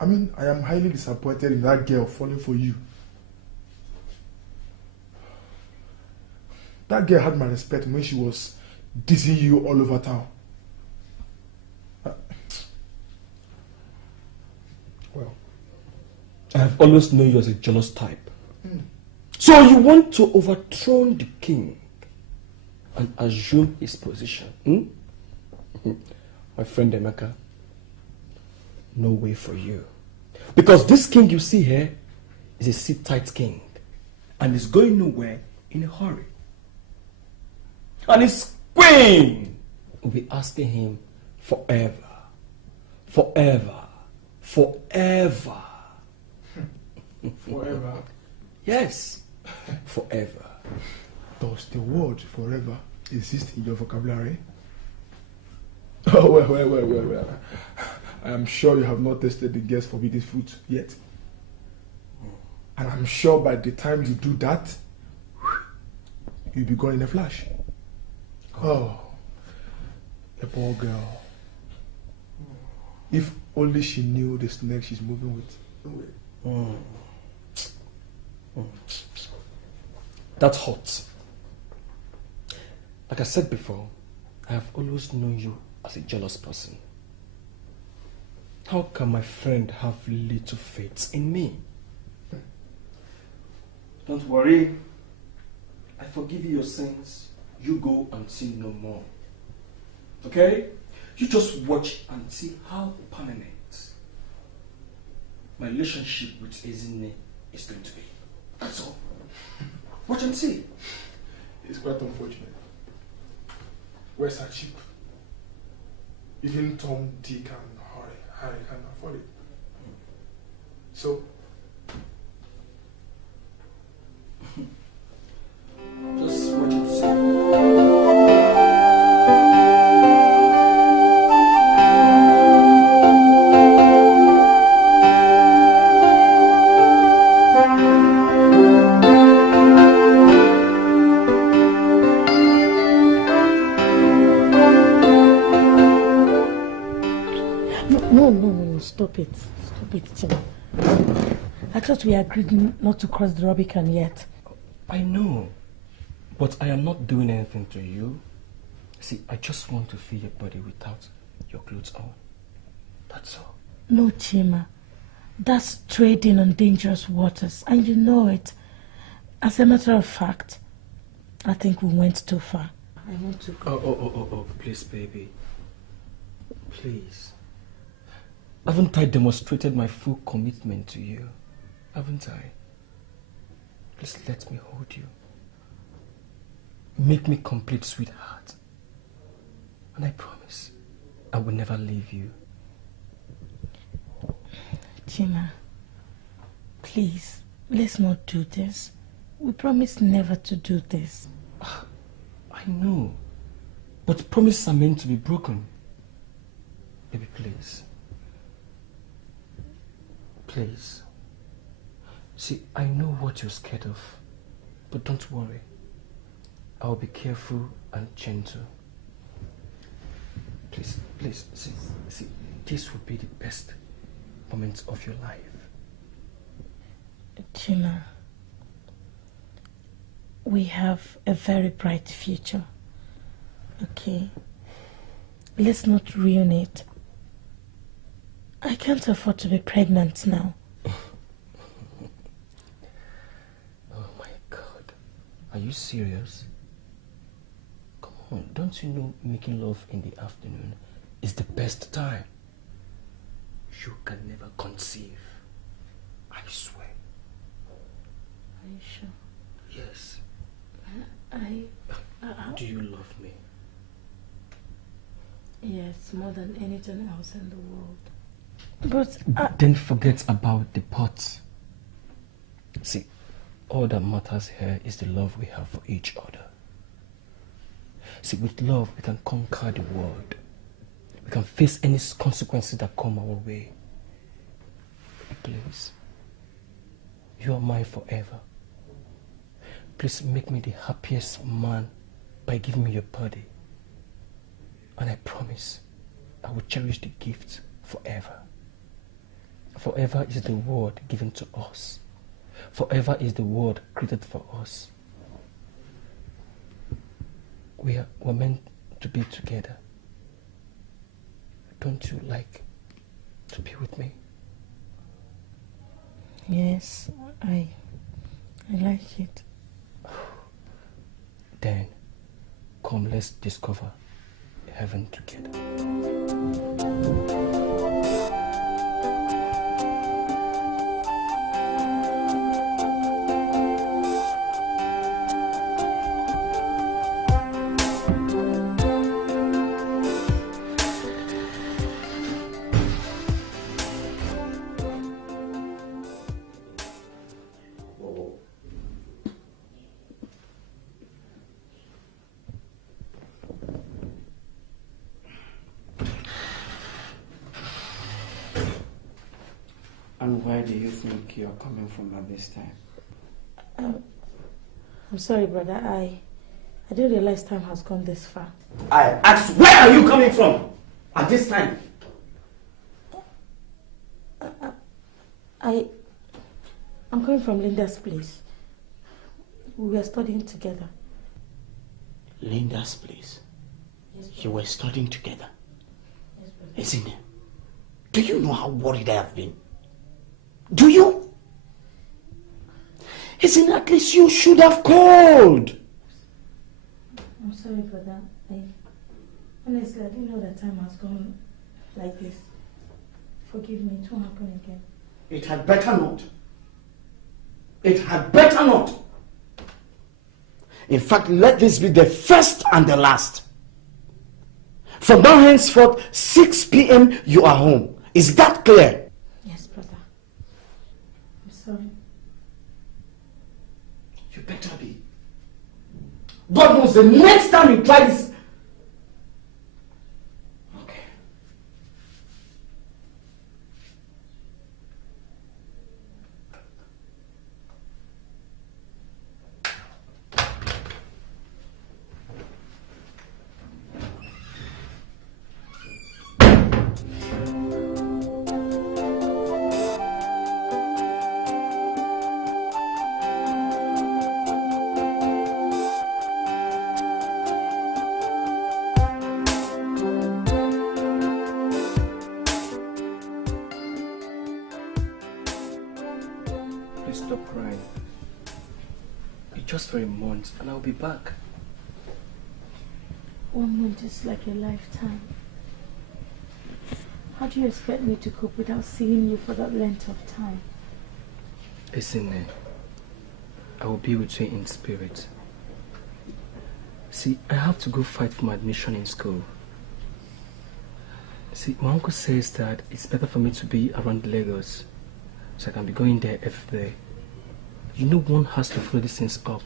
I mean, I am highly disappointed in that girl falling for you. That girl had my respect when she was dissing you all over town. Well, I have always known you as a jealous type. So you want to overthrow the king and assume his position? My friend Emeka, no way for you. Because this king you see here is a sit-tight king and is going nowhere in a hurry. And his queen will be asking him forever, forever, forever. Forever? Yes, forever. Does the word forever exist in your vocabulary? Oh, well. I am sure you have not tasted the girl's forbidden fruit yet. And I'm sure by the time you do that, you'll be gone in a flash. Oh, a poor girl. If only she knew the snake she's moving with. That's hot. Like I said before, I have always known you as a jealous person. How can my friend have little faith in me? Don't worry. I forgive you your sins. You go and sin no more. Okay? You just watch and see how permanent my relationship with Ezine is going to be. That's all. Watch and see. It's quite unfortunate. Where's hardship? Even Tom, Dick, and Harry can't afford it. So, just watch and see. No, stop it, Chima. I thought we agreed not to cross the Rubicon yet. I know, but I am not doing anything to you. See, I just want to feel your body without your clothes on. That's all. No, Chima. That's trading on dangerous waters, and you know it. As a matter of fact, I think we went too far. I want to go. Oh, please, baby. Please. Haven't I demonstrated my full commitment to you? Haven't I? Please let me hold you. Make me complete, sweetheart. And I promise, I will never leave you. Chima, please, let's not do this. We promise never to do this. I know, but promises are meant to be broken. Baby, please. Please. See, I know what you're scared of, but don't worry. I'll be careful and gentle. Please, see, this will be the best moment of your life. Chima, we have a very bright future. Okay? Let's not ruin it. I can't afford to be pregnant now. Are you serious? Come on, don't you know making love in the afternoon is the best time? You can never conceive. I swear. Are you sure? Yes. Do you love me? Yes, more than anything else in the world. But then forget about the pot. See, all that matters here is the love we have for each other. See, with love, we can conquer the world. We can face any consequences that come our way. Please, you are mine forever. Please make me the happiest man by giving me your body. And I promise I will cherish the gift forever. Forever is the word given to us. Forever is the word created for us. We're meant to be together. Don't you like to be with me? yes, I like it. Then, come, let's discover heaven together. And where do you think you're coming from at this time? I'm sorry, brother. I didn't realize time has gone this far. I asked, where are you coming from at this time? I'm coming from Linda's place. We were studying together. Linda's place? Yes, You were studying together? Yes, brother. Isn't it? Do you know how worried I have been? Do you? Isn't at least you should have called? I'm sorry for that. Honestly, I didn't know that time has gone like this. Forgive me, it won't happen again. It had better not. It had better not. In fact, let this be the first and the last. From now henceforth, 6 p.m. you are home. Is that clear? Yes, brother. I'm sorry. You better be. God knows the next time you try this. Okay. Please stop crying. It's just for a month and I'll be back. 1 month is like a lifetime. How do you expect me to cope without seeing you for that length of time? Listen, I will be with you in spirit. See, I have to go fight for my admission in school. See, my uncle says that it's better for me to be around Lagos, so I can be going there every day. You know, one has to follow these things up.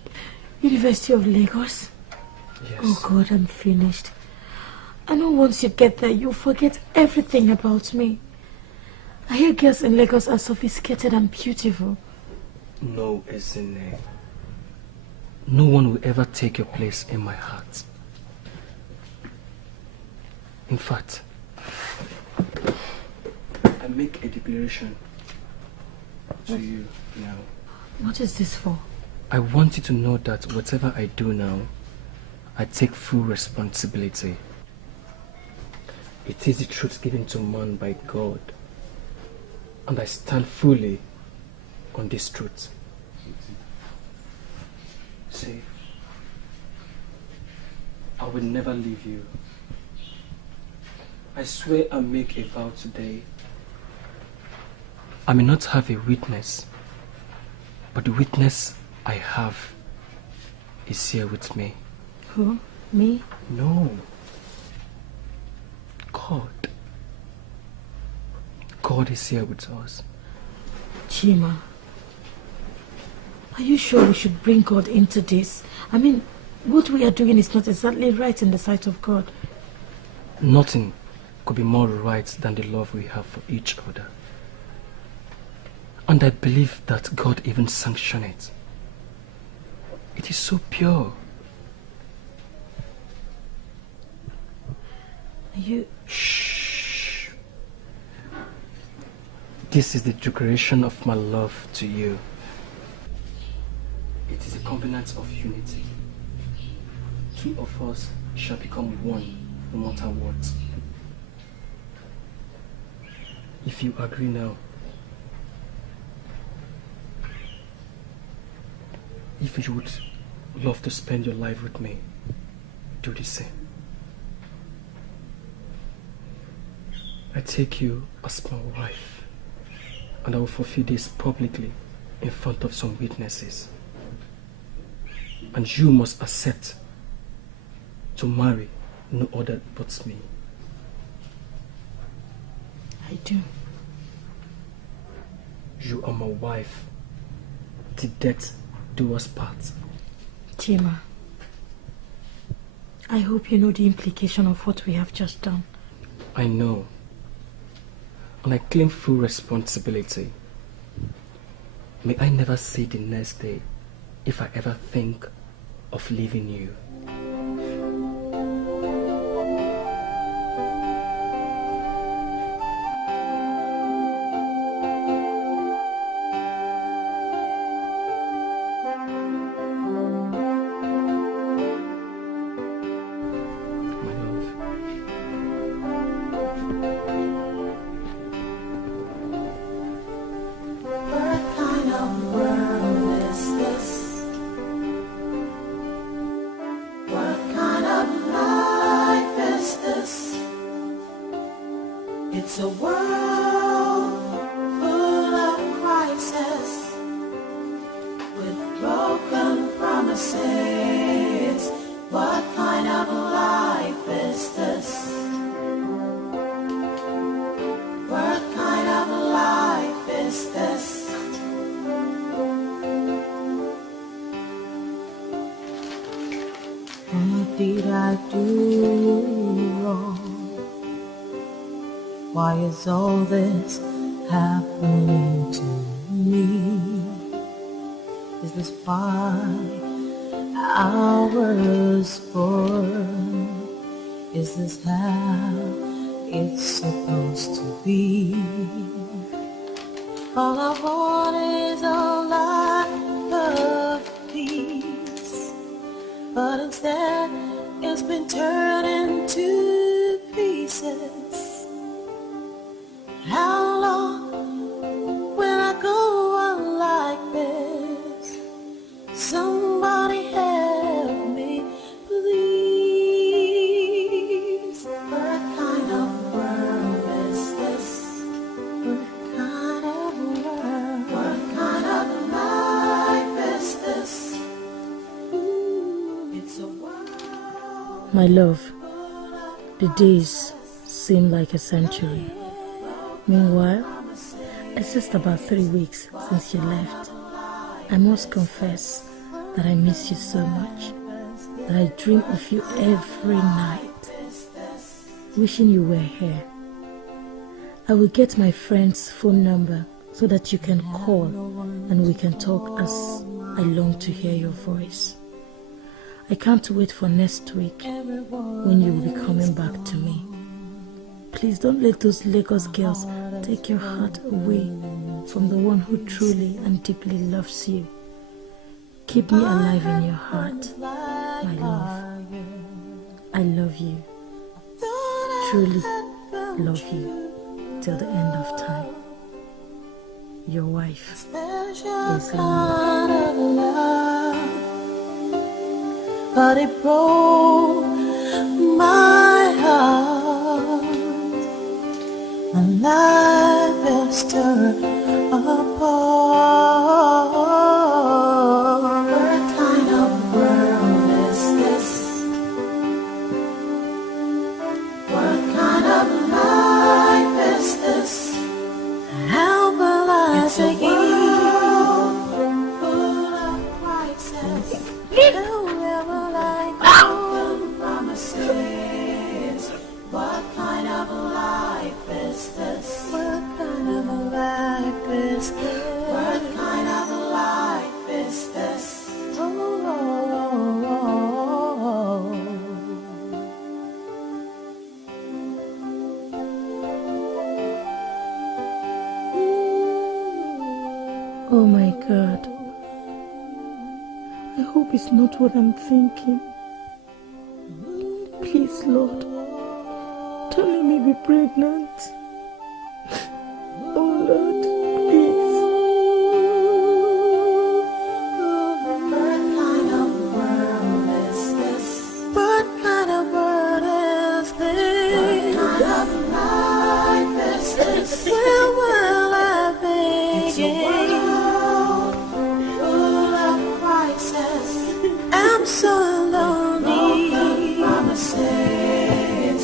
University of Lagos? Yes. Oh God, I'm finished. I know once you get there, you'll forget everything about me. I hear girls in Lagos are sophisticated and beautiful. No, Ezine. No one will ever take your place in my heart. In fact, I make a declaration to you now. What is this for? I want you to know that whatever I do now, I take full responsibility. It is the truth given to man by God, and I stand fully on this truth. See, I will never leave you. I swear I make a vow today. I may not have a witness, but the witness I have is here with me. Who? Me? No. God. God is here with us. Chima, are you sure we should bring God into this? I mean, what we are doing is not exactly right in the sight of God. Nothing could be more right than the love we have for each other. And I believe that God even sanctioned it. It is so pure. You... Shh. This is the declaration of my love to you. It is a covenant of unity. Two of us shall become one, no matter what. If you agree now, if you would love to spend your life with me, do the same. I take you as my wife, and I will fulfill this publicly in front of some witnesses. And you must accept to marry no other but me. I do. You are my wife. Till death do us part. Chima, I hope you know the implication of what we have just done. I know. And I claim full responsibility. May I never see the next day if I ever think of leaving you. It's a world full of crisis with broken promises. What kind of life is this? What kind of life is this? What did I do wrong? Why is all this happening to me? Is this why I was born? Is this how it's supposed to be? All I want is a life of peace, but instead it's been turned into pieces. How long will I go on like this? Somebody help me, please. What kind of world is this? What kind of world? What kind of life is this? Ooh, it's a world. My love, the days seem like a century. Meanwhile, it's just about 3 weeks since you left. I must confess that I miss you so much, that I dream of you every night, wishing you were here. I will get my friend's phone number so that you can call and we can talk as I long to hear your voice. I can't wait for next week when you will be coming back to me. Please don't let those Lagos girls take your heart away from the one who truly and deeply loves you. Keep me alive in your heart, my love. I love you. Truly love you till the end of time. Your wife is But it broke my heart, and life is torn apart. What kind of world is this? What kind of life is this? How will I take it? Full of crisis. Where will I go? Promises. What kind of life is this? What kind of life is this? What kind of life is this? Oh my God. I hope it's not what I'm thinking. Please, Lord, don't let me be pregnant. Oh Lord, please. What kind of world is this? What kind of world is this? What kind of life is this? Where will I begin? Full of crisis. I'm so lonely. Promises.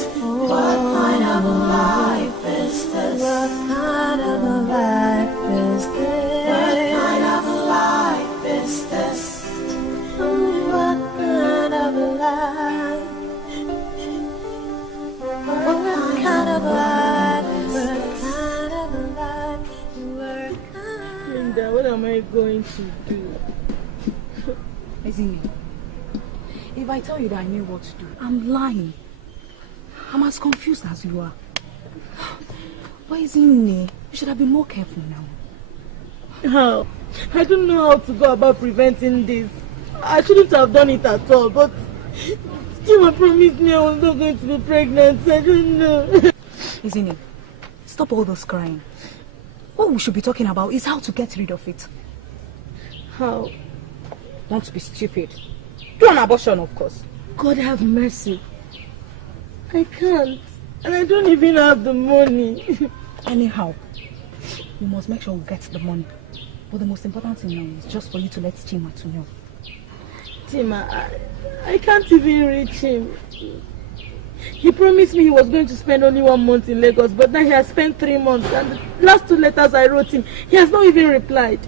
What kind of life is this? What kind of life is this? What kind of life is this? What kind of life? What kind of life? What kind of life? Linda, what am I going to do? Isn't it? If I tell you that I knew what to do, I'm lying. I'm as confused as you are. Why isn't it? You should have been more careful now. How? I don't know how to go about preventing this. I shouldn't have done it at all, but Chima promised me I was not going to be pregnant. I don't know. Isn't it? Stop all this crying. What we should be talking about is how to get rid of it. How? Don't be stupid. Do an abortion, of course. God have mercy. I can't. And I don't even have the money. Anyhow, we must make sure we get the money. But the most important thing now is just for you to let Chima to know. Chima, I can't even reach him. He promised me he was going to spend only 1 month in Lagos, but now he has spent 3 months. And the last 2 letters I wrote him, he has not even replied.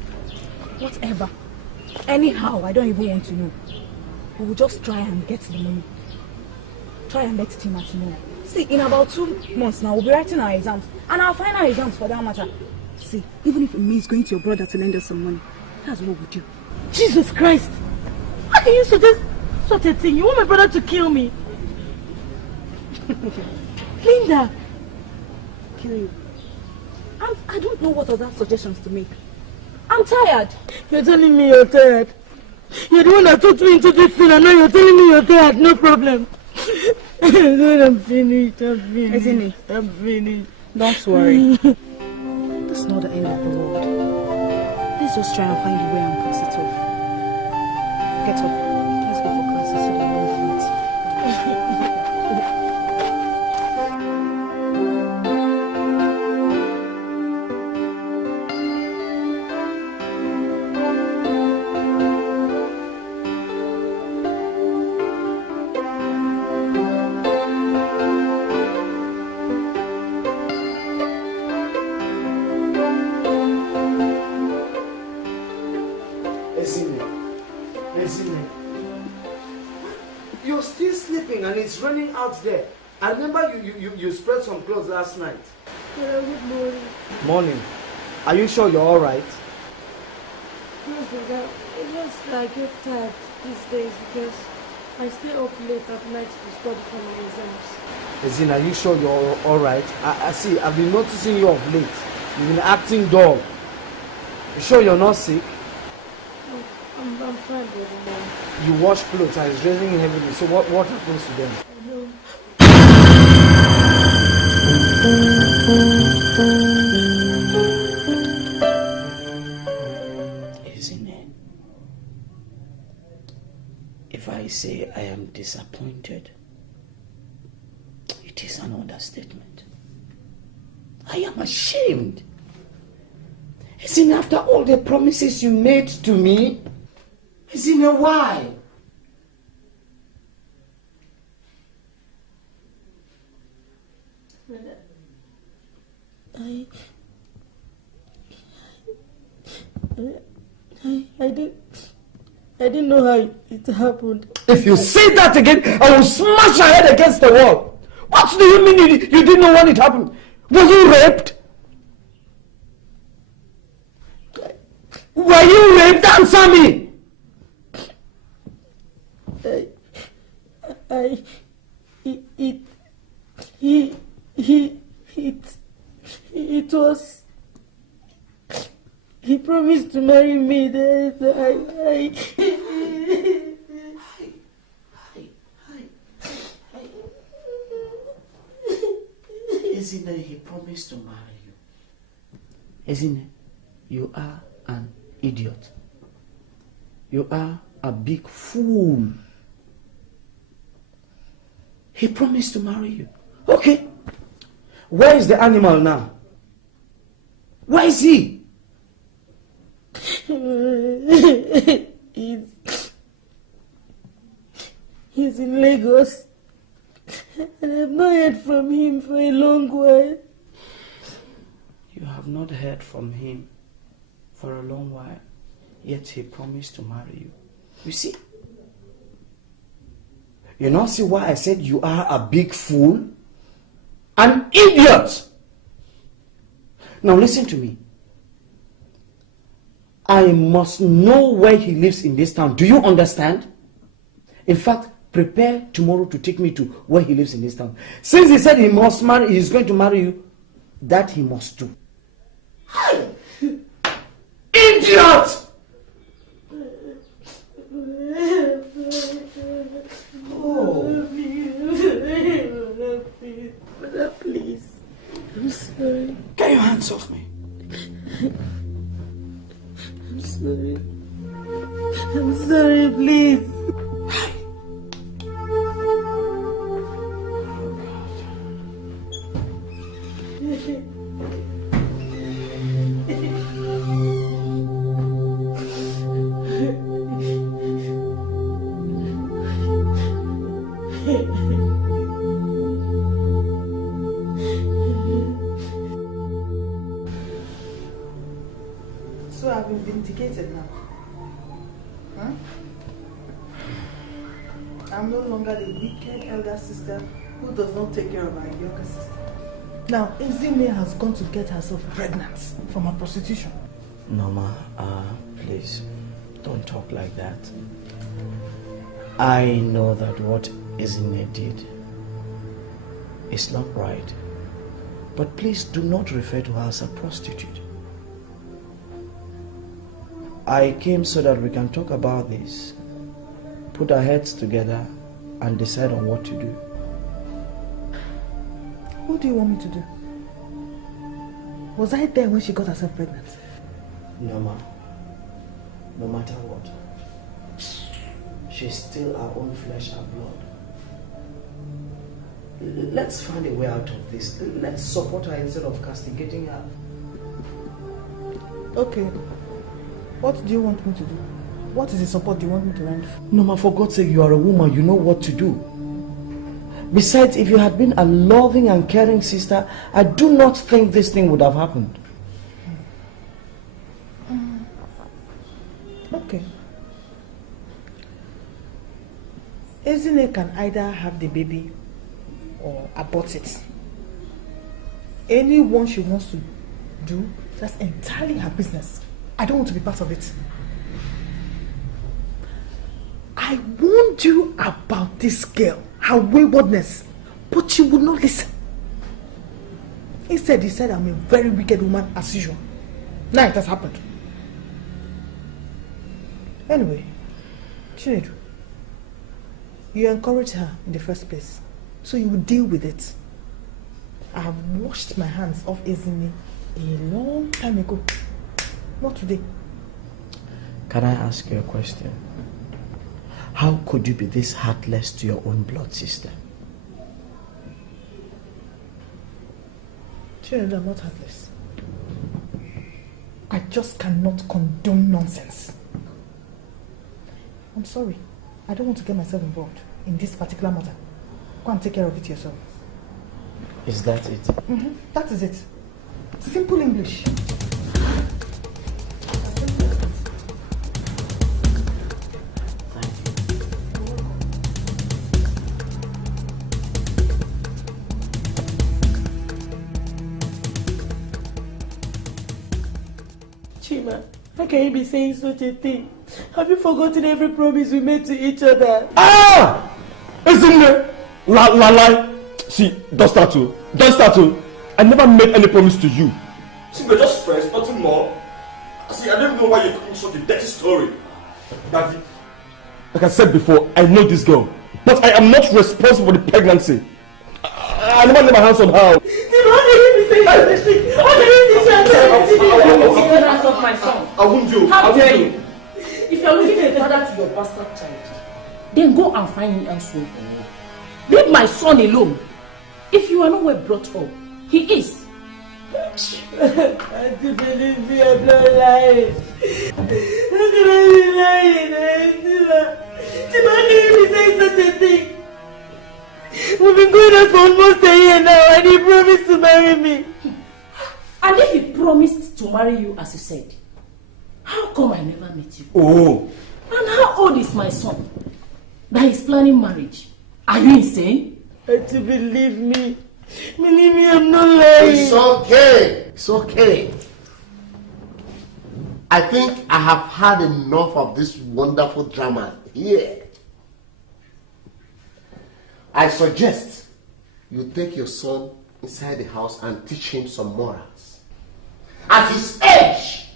Whatever. Anyhow, I don't even want to know. We will just try and get the money. Try and let Chima to know. See, in about 2 months now, we'll be writing our exams. And our final exams for that matter. See, even if it means going to your brother to lend us some money, that's what we do. Jesus Christ! How can you suggest such a thing? You want my brother to kill me? Linda! Kill you. I don't know what other suggestions to make. I'm tired. You're telling me you're tired. You're the one that talked me into this thing and now you're telling me you're tired. No problem. I'm finished. I'm finished. Isn't it? I'm finished. Don't worry. This is not the end of the world. Let's just try and find a way and put it off. Get up. Let's go for classes so that we won't late. You're still sleeping and it's raining out there. I remember you spread some clothes last night. Yeah, good morning. Morning. Are you sure you're alright? Yes, Brother. It's just that I get tired these days because I stay up late at night to study for my exams. Ezine, are you sure you're alright? I see, I've been noticing you of late. You've been acting dull. You sure you're not sick? I'm fine, Brother. You wash clothes and it's raining heavily, so what happens to them? Isn't it? If I say I am disappointed, It is an understatement. I am ashamed. Isn't after all the promises you made to me? Isn't it why? I didn't know how it happened. If you say that again, I will smash your head against the wall. What do you mean you didn't know when it happened? Were you raped? Were you raped? Answer me! It was... He promised to marry me. Isn't it he promised to marry you? Isn't it? You are an idiot. You are a big fool. He promised to marry you. Okay. Where is the animal now? Where is he? He's in Lagos. And I've not heard from him for a long while. You have not heard from him for a long while, yet he promised to marry you. You see? You now see why I said you are a big fool? An idiot! Now listen to me. I must know where he lives in this town. Do you understand? In fact, prepare tomorrow to take me to where he lives in this town. Since he said he's going to marry you, that he must do. Idiot! Oh. Please. I'm sorry. Get your hands off me. I'm sorry. I'm sorry, please. So I've been vindicated now. Huh? I'm no longer the wicked elder sister who does not take care of her younger sister. Now, Izime has gone to get herself pregnant from her prostitution. Mama, please, don't talk like that. I know that what Izine did is not right. But please do not refer to her as a prostitute. I came so that we can talk about this, put our heads together, and decide on what to do. What do you want me to do? Was I there when she got herself pregnant? No, ma. No matter what, she's still our own flesh and blood. Let's find a way out of this. Let's support her instead of castigating her. Okay. What do you want me to do? What is the support you want me to render? No, ma, for God's sake, you are a woman. You know what to do. Besides, if you had been a loving and caring sister, I do not think this thing would have happened. Okay. Izine can either have the baby or abort it. Anyone she wants to do, that's entirely her business. I don't want to be part of it. I warned you about this girl, her waywardness, but she would not listen. Instead, he said I'm a very wicked woman as usual. Now it has happened. Anyway, Chinedu, you encouraged her in the first place, so you will deal with it. I have washed my hands off Izine a long time ago. Not today. Can I ask you a question? How could you be this heartless to your own blood sister? Children, I'm not heartless. I just cannot condone nonsense. I'm sorry. I don't want to get myself involved in this particular matter. Go and take care of it yourself. Is that it? Mm-hmm. That is it. Simple English. Chima, how can you be saying such a thing? Have you forgotten every promise we made to each other? Ah! Isn't it? Lie. See, don't start to. I never made any promise to you. See, we're just friends, nothing more. See, I don't know why you're cooking such a dirty story. Daddy, like I said before, I know this girl, but I am not responsible for the pregnancy. I never laid my hands on her. How can you be saying such a thing? How can you say such a thing? I won't do. How dare you? If you're looking for a father to your bastard child, then go and find him elsewhere. Leave my son alone. If you are not well brought up, he is. I do believe me, I'm not lying. How can I be lying? Tima, how can you be saying such a thing? We've been going on for almost a year now and he promised to marry me. And if he promised to marry you as you said, how come I never met you? Oh. And how old is my son that he's planning marriage? Are you insane? To believe me. Believe me, I'm not lying. It's okay. I think I have had enough of this wonderful drama here. I suggest you take your son inside the house and teach him some morals. At his age,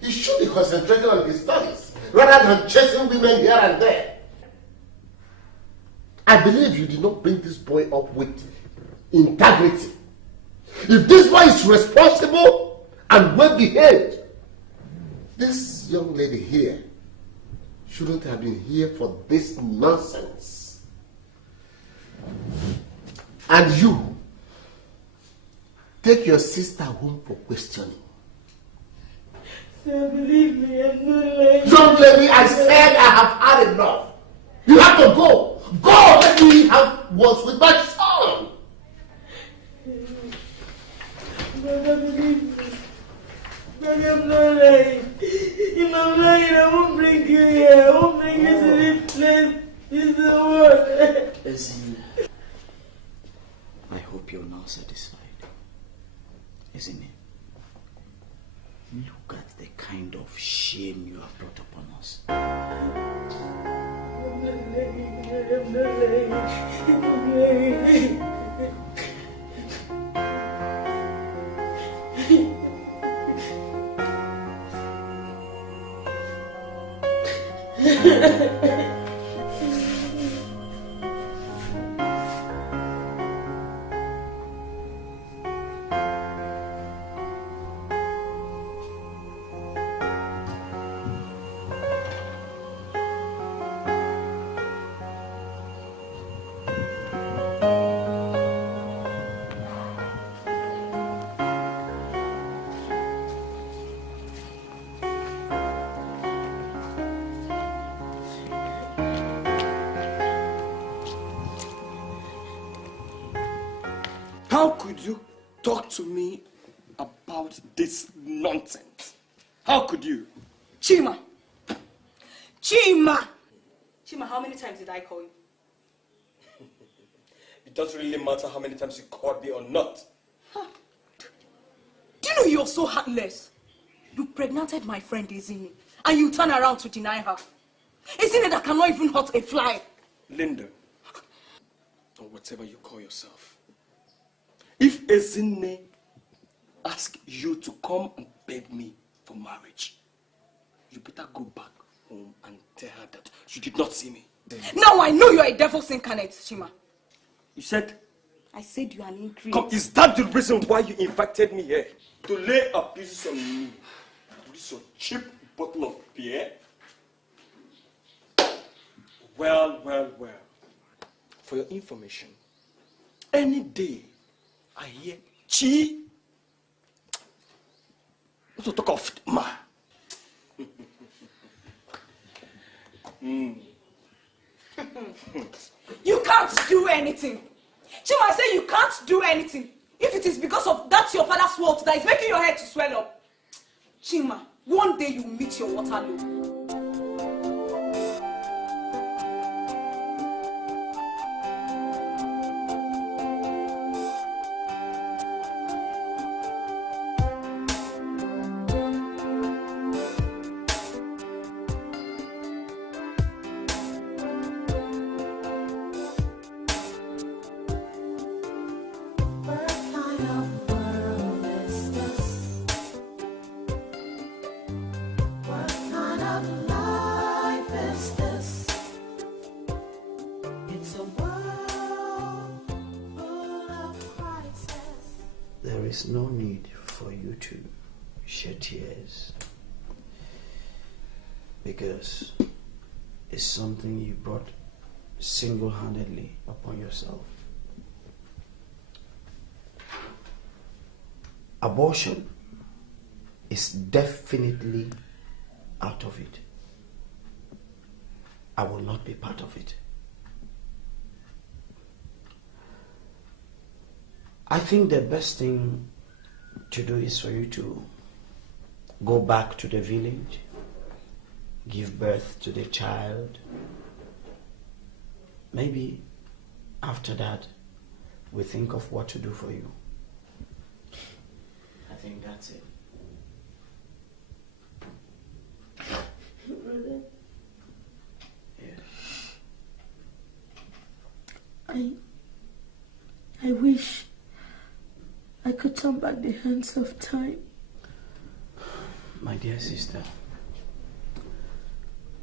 he should be concentrating on his studies rather than chasing women here and there. I believe you did not bring this boy up with integrity. If this boy is responsible and well behaved, this young lady here shouldn't have been here for this nonsense. And you, take your sister home for questioning. Sir, believe me, I'm not lying. Don't let me, I said I have had enough. You have to go. Go, let me have words with my son. Brother, believe me. Brother, I'm not lying. If I'm lying, I won't bring you here. I won't bring you to this place. It's the word. Listen, I hope you're now satisfied. Isn't it? Look at the kind of shame you have brought upon us. I'm not lying. How could you talk to me about this nonsense? How could you? Chima, how many times did I call you? It doesn't really matter how many times you called me or not. Huh. Do you know you're so heartless? You pregnanted my friend Izini, and you turn around to deny her. Isn't it that cannot even hurt a fly? Linda, or whatever you call yourself, if Ezine asks you to come and beg me for marriage, you better go back home and tell her that you did not see me. Now I know you're a devil's incarnate, Chima. You said? I said you are an increase. Come, is that the reason why you invited me here? To lay abuses on me? This your cheap bottle of beer? Well. For your information, any day I hear Chi to talk of ma. You can't do anything. Chima, I say you can't do anything. If it is because of that your father's fault that is making your head to swell up. Chima, one day you meet your Waterloo. There is no need for you to shed tears because it's something you brought single-handedly upon yourself. Abortion is definitely out of it. I will not be part of it. I think the best thing to do is for you to go back to the village, give birth to the child. Maybe after that, we think of what to do for you. I think that's it. Really? Yeah. I wish I could turn back the hands of time. My dear sister,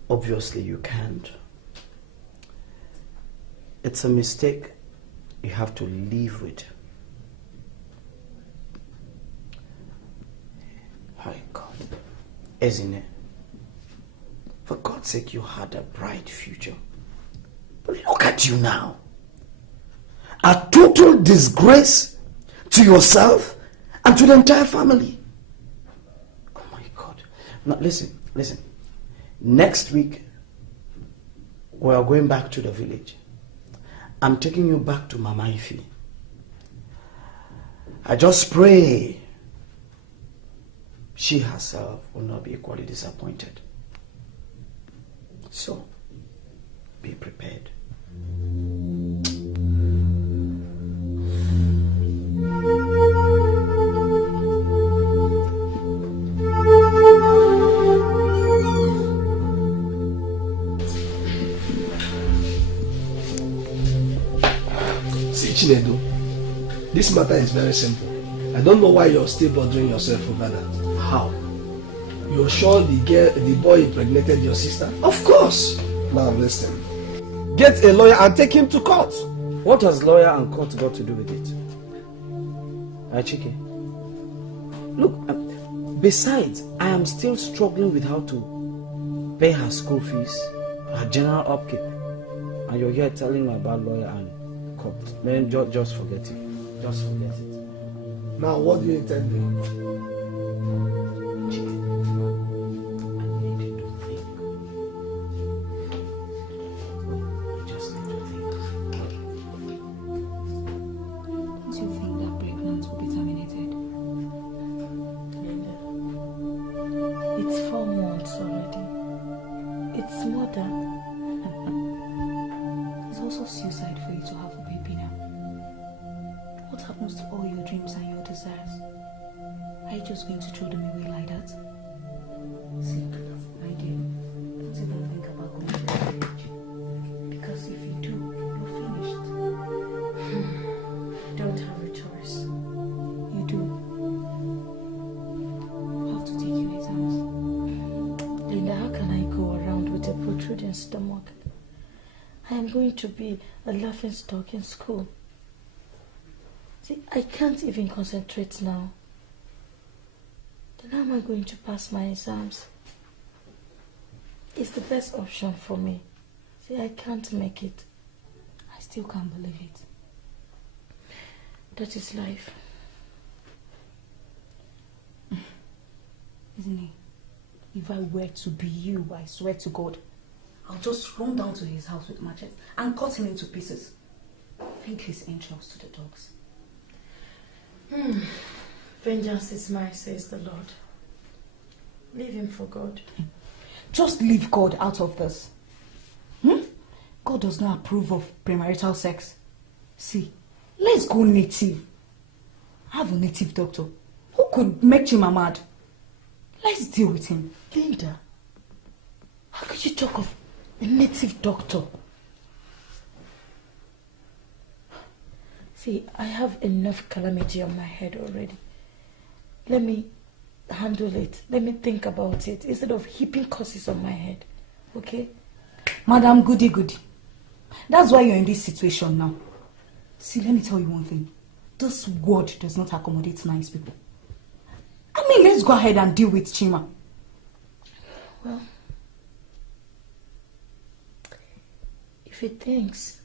obviously you can't. It's a mistake you have to live with. My God, isn't it? For God's sake, you had a bright future. But look at you now. A total disgrace to yourself and to the entire family. Oh my God. Now listen. Next week, we are going back to the village. I'm taking you back to Mama Ifi. I just pray she herself will not be equally disappointed. So, be prepared. See, Chinedu, this matter is very simple. I don't know why you're still bothering yourself over that. How? You're sure the boy impregnated your sister? Of course. Now listen. Get a lawyer and take him to court. What has lawyer and court got to do with it? Chike. Look, besides, I am still struggling with how to pay her school fees, her general upkeep. And you're here telling me about lawyer and court. Man, just forget it. Just forget it. Now, what do you intend doing? To be a laughing stock in school. See, I can't even concentrate now. Then how am I going to pass my exams? It's the best option for me. See, I can't make it. I still can't believe it. That is life. Isn't it? If I were to be you, I swear to God, I'll just run down to his house with machete and cut him into pieces. Feed his entrails to the dogs. Vengeance is mine, says the Lord. Leave him for God. Just leave God out of this. God does not approve of premarital sex. See, let's go native. Have a native doctor who could make Chima mad. Let's deal with him. Linda, how could you talk of a native doctor? See, I have enough calamity on my head already. Let me handle it. Let me think about it instead of heaping curses on my head. Okay? Madam Goody Goody. That's why you're in this situation now. See, let me tell you one thing. This world does not accommodate nice people. I mean, let's go ahead and deal with Chima. Well, if he thinks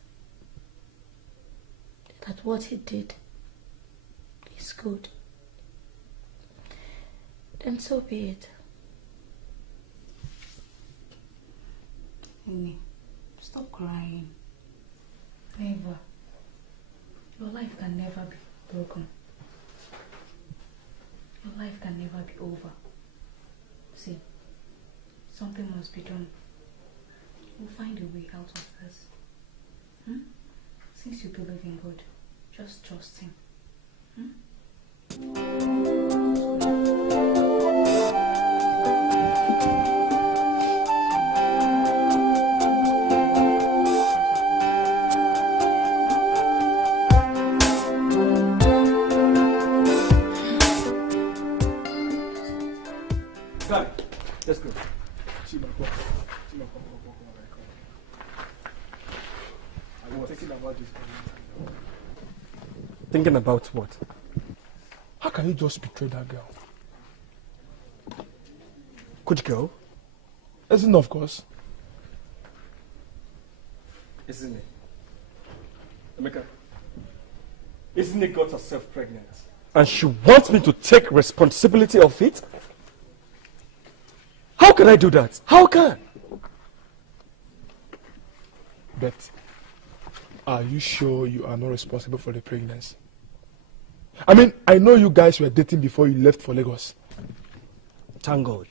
that what he did is good, then so be it. Amy, stop crying. Never. Your life can never be broken. Your life can never be over. See, something must be done. We'll find a way out of this. Since you believe in God, just trust him. Let's go. Thinking about what? How can you just betray that girl? Which girl? Isn't of course. Isn't it? Emeka, isn't it got herself pregnant? And she wants me to take responsibility of it? How can I do that? How can? But are you sure you are not responsible for the pregnancy? I mean, I know you guys were dating before you left for Lagos. Thank God.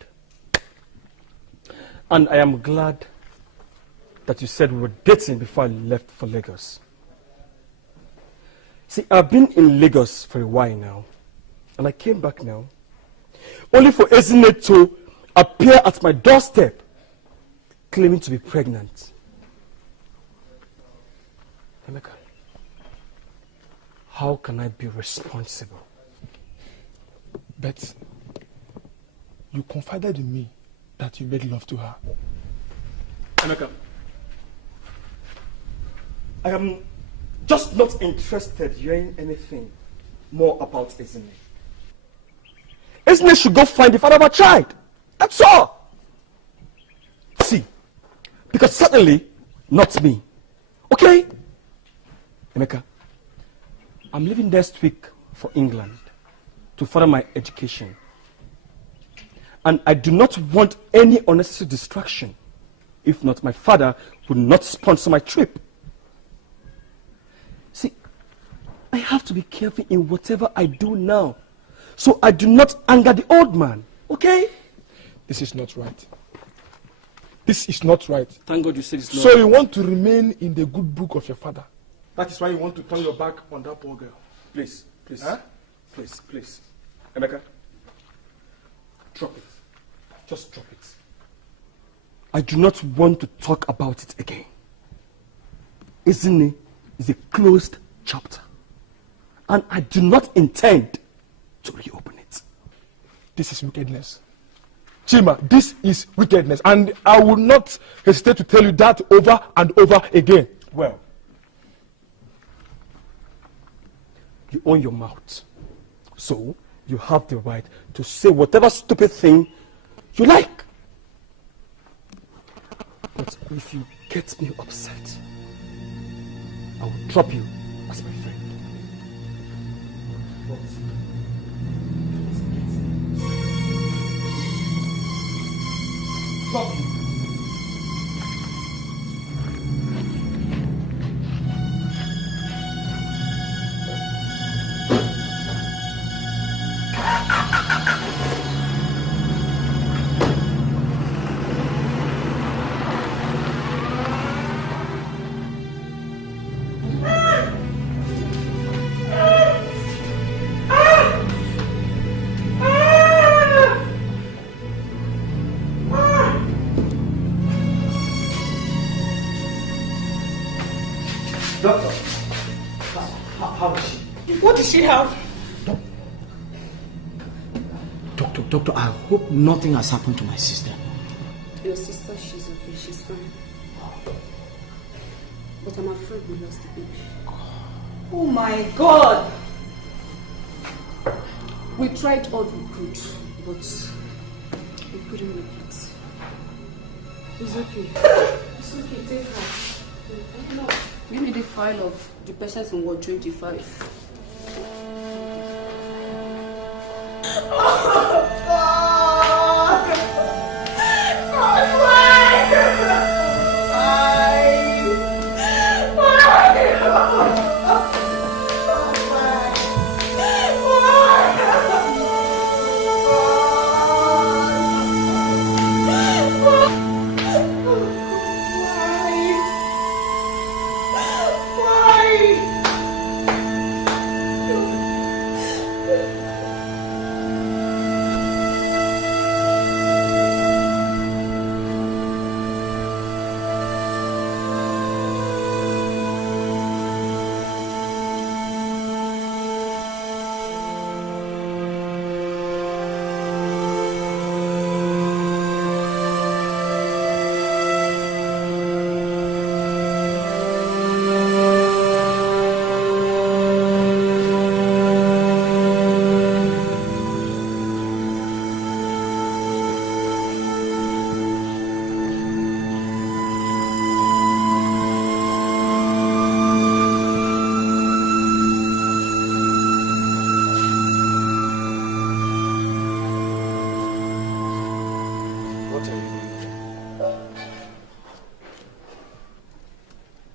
And I am glad that you said we were dating before I left for Lagos. See, I've been in Lagos for a while now, and I came back now, only for Ezine to appear at my doorstep, claiming to be pregnant. Emeka, how can I be responsible? But you confided in me that you made love to her. Emeka, I am just not interested in hearing anything more about Ezine. Ezine should go find the father of her child. That's all. See, because certainly not me. Okay? Emeka, I'm leaving next week for England to further my education. And I do not want any unnecessary distraction. If not, my father will not sponsor my trip. See, I have to be careful in whatever I do now, so I do not anger the old man. Okay? This is not right. This is not right. Thank God you said it's not So right. you want to remain in the good book of your father. That is why you want to turn your back on that poor girl. Please, please, huh? please. Emeka, drop it. Just drop it. I do not want to talk about it again. Ezine is a closed chapter. And I do not intend to reopen it. This is wickedness. Chima, this is wickedness. And I will not hesitate to tell you that over and over again. Well, you own your mouth. So, you have the right to say whatever stupid thing you like. But if you get me upset, I will drop you as my friend. But stop you. Doctor, how is she? What does she have? Doctor, I hope nothing has happened to my sister. Your sister, she's okay, she's fine. But I'm afraid we lost the baby. Oh my God! We tried all we could, but we couldn't make it. It's okay. It's okay, take her. No. We need a file of the patients in Ward 25.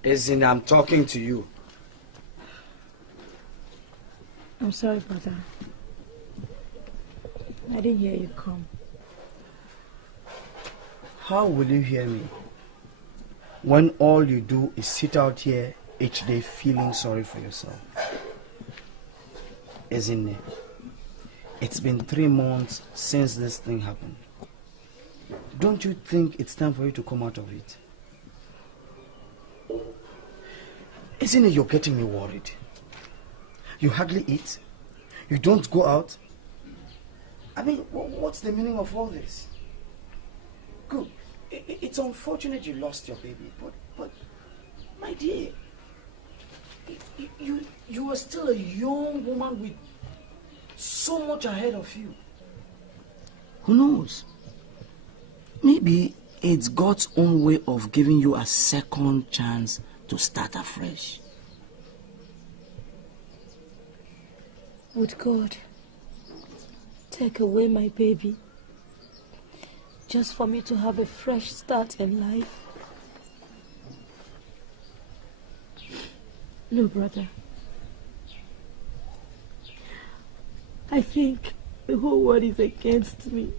Isn't I'm talking to you. I'm sorry, brother. I didn't hear you come. How will you hear me when all you do is sit out here each day feeling sorry for yourself? Isn't it? It's been 3 months since this thing happened. Don't you think it's time for you to come out of it? Isn't it you're getting me worried? You hardly eat. You don't go out. I mean, what's the meaning of all this? Good. It's unfortunate you lost your baby, but my dear, you are still a young woman with so much ahead of you. Who knows? Maybe it's God's own way of giving you a second chance to start afresh. Would God take away my baby just for me to have a fresh start in life? No, brother. I think the whole world is against me.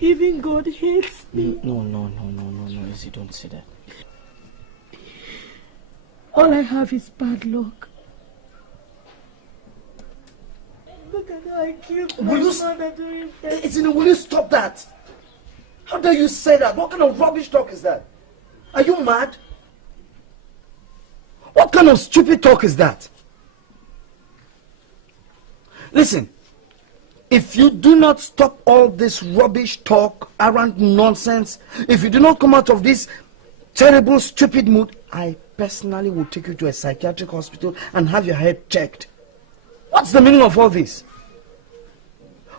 Even God hates me. No, Izzy, don't say that. All I have is bad luck. Look at how I killed my mother during pregnancy. Will you stop that? How dare you say that? What kind of rubbish talk is that? Are you mad? What kind of stupid talk is that? Listen, if you do not stop all this rubbish talk, arrant nonsense, if you do not come out of this terrible, stupid mood, I personally will take you to a psychiatric hospital and have your head checked. What's the meaning of all this?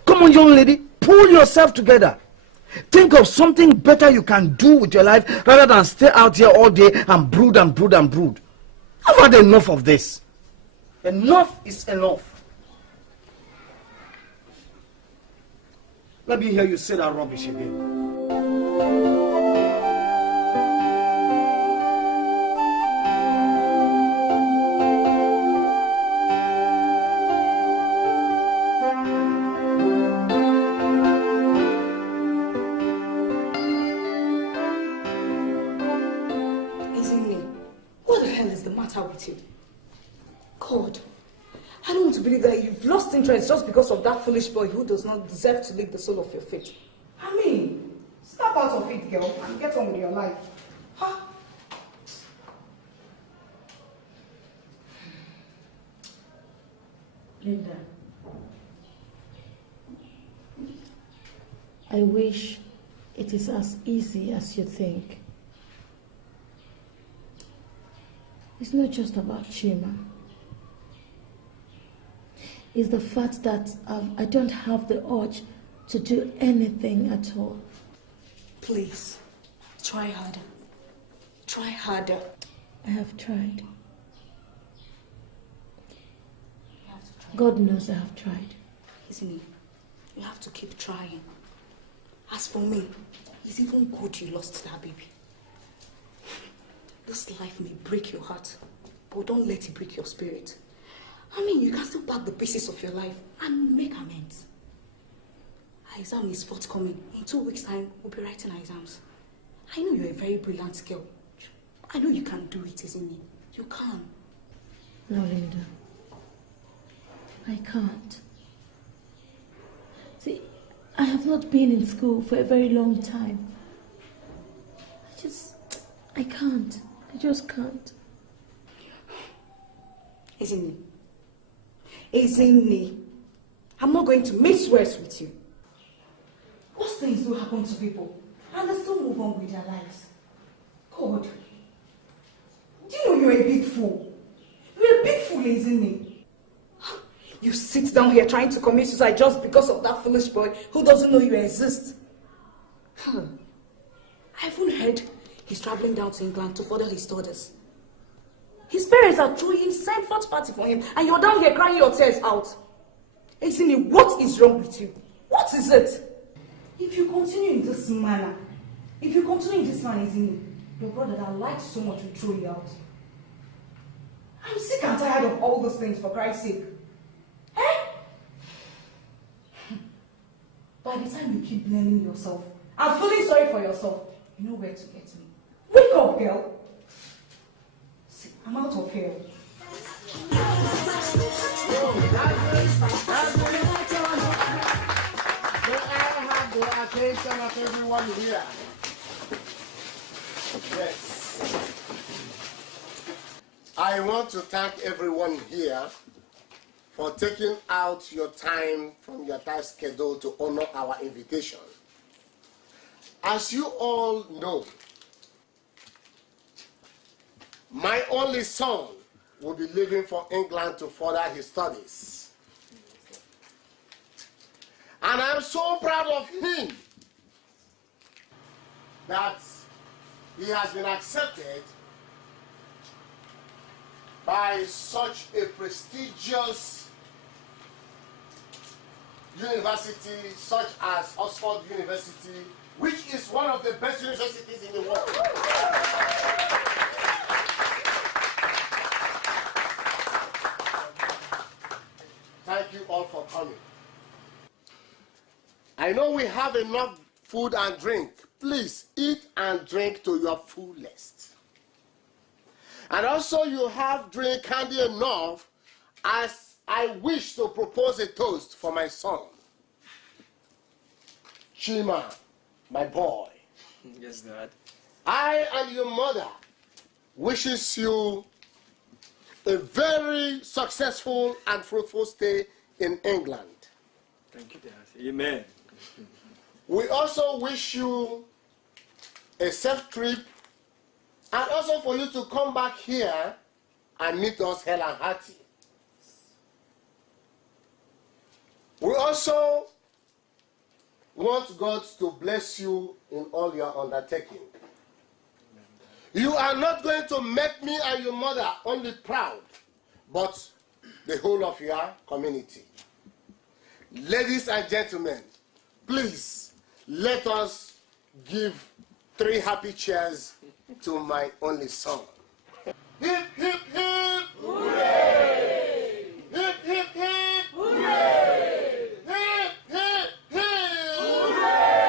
Come on, young lady, pull yourself together. Think of something better you can do with your life rather than stay out here all day and brood and brood and brood. I've had enough of this. Enough is enough. Let me hear you say that rubbish again. What the hell is the matter with you? God, I don't want to believe that you've lost interest just because of that foolish boy who does not deserve to lick the sole of your feet. I mean, snap out of it, girl, and get on with your life. Huh? Linda, I wish it is as easy as you think. It's not just about Chima. It's the fact that I don't have the urge to do anything at all. Please, try harder. Try harder. I have tried. God knows I have tried. Isn't it? You have to keep trying. As for me, it's even good you lost that baby. This life may break your heart, but don't let it break your spirit. I mean, you can still pack the pieces of your life and make amends. Our exam is forthcoming. In 2 weeks' time, we'll be writing our exams. I know you're a very brilliant girl. I know you can do it, isn't it? You can. No, Linda. I can't. See, I have not been in school for a very long time. I can't. I just can't. Isn't it? Isn't it? I'm not going to mix words with you. Worse things do happen to people, and they still move on with their lives. God, do you know you're a big fool? You're a big fool, isn't it? You sit down here trying to commit suicide just because of that foolish boy who doesn't know you exist. I even heard he's traveling down to England to further his studies. His parents are throwing same fourth party for him, and you're down here crying your tears out. Isn't it? What is wrong with you? What is it? If you continue in this manner, isn't it? Your brother that likes so much will throw you out. I'm sick and tired of all those things, for Christ's sake. By the time you keep blaming yourself and feeling sorry for yourself, you know where to get me. Wake up, girl. See, I'm out of here. May I have the attention of everyone here? Yes. I want to thank everyone here for taking out your time from your tight schedule to honor our invitation. As you all know, my only son will be leaving for England to further his studies. And I'm so proud of him that he has been accepted by such a prestigious university such as Oxford University, which is one of the best universities in the world. Thank you all for coming. I know we have enough food and drink. Please eat and drink to your fullest. And also you have drink handy enough, as I wish to propose a toast for my son. Chima, my boy. Yes, Dad. I and your mother wishes you a very successful and fruitful stay in England. Thank you, Dad. Amen. We also wish you a safe trip, and also for you to come back here and meet us hale and hearty. We also want God to bless you in all your undertaking. You are not going to make me and your mother only proud, but the whole of your community. Ladies and gentlemen, please let us give 3 happy cheers to my only son. Hip, hip, hip! Hooray! Hip, hip, hip! Hooray! Hip, hip, hip! Hooray!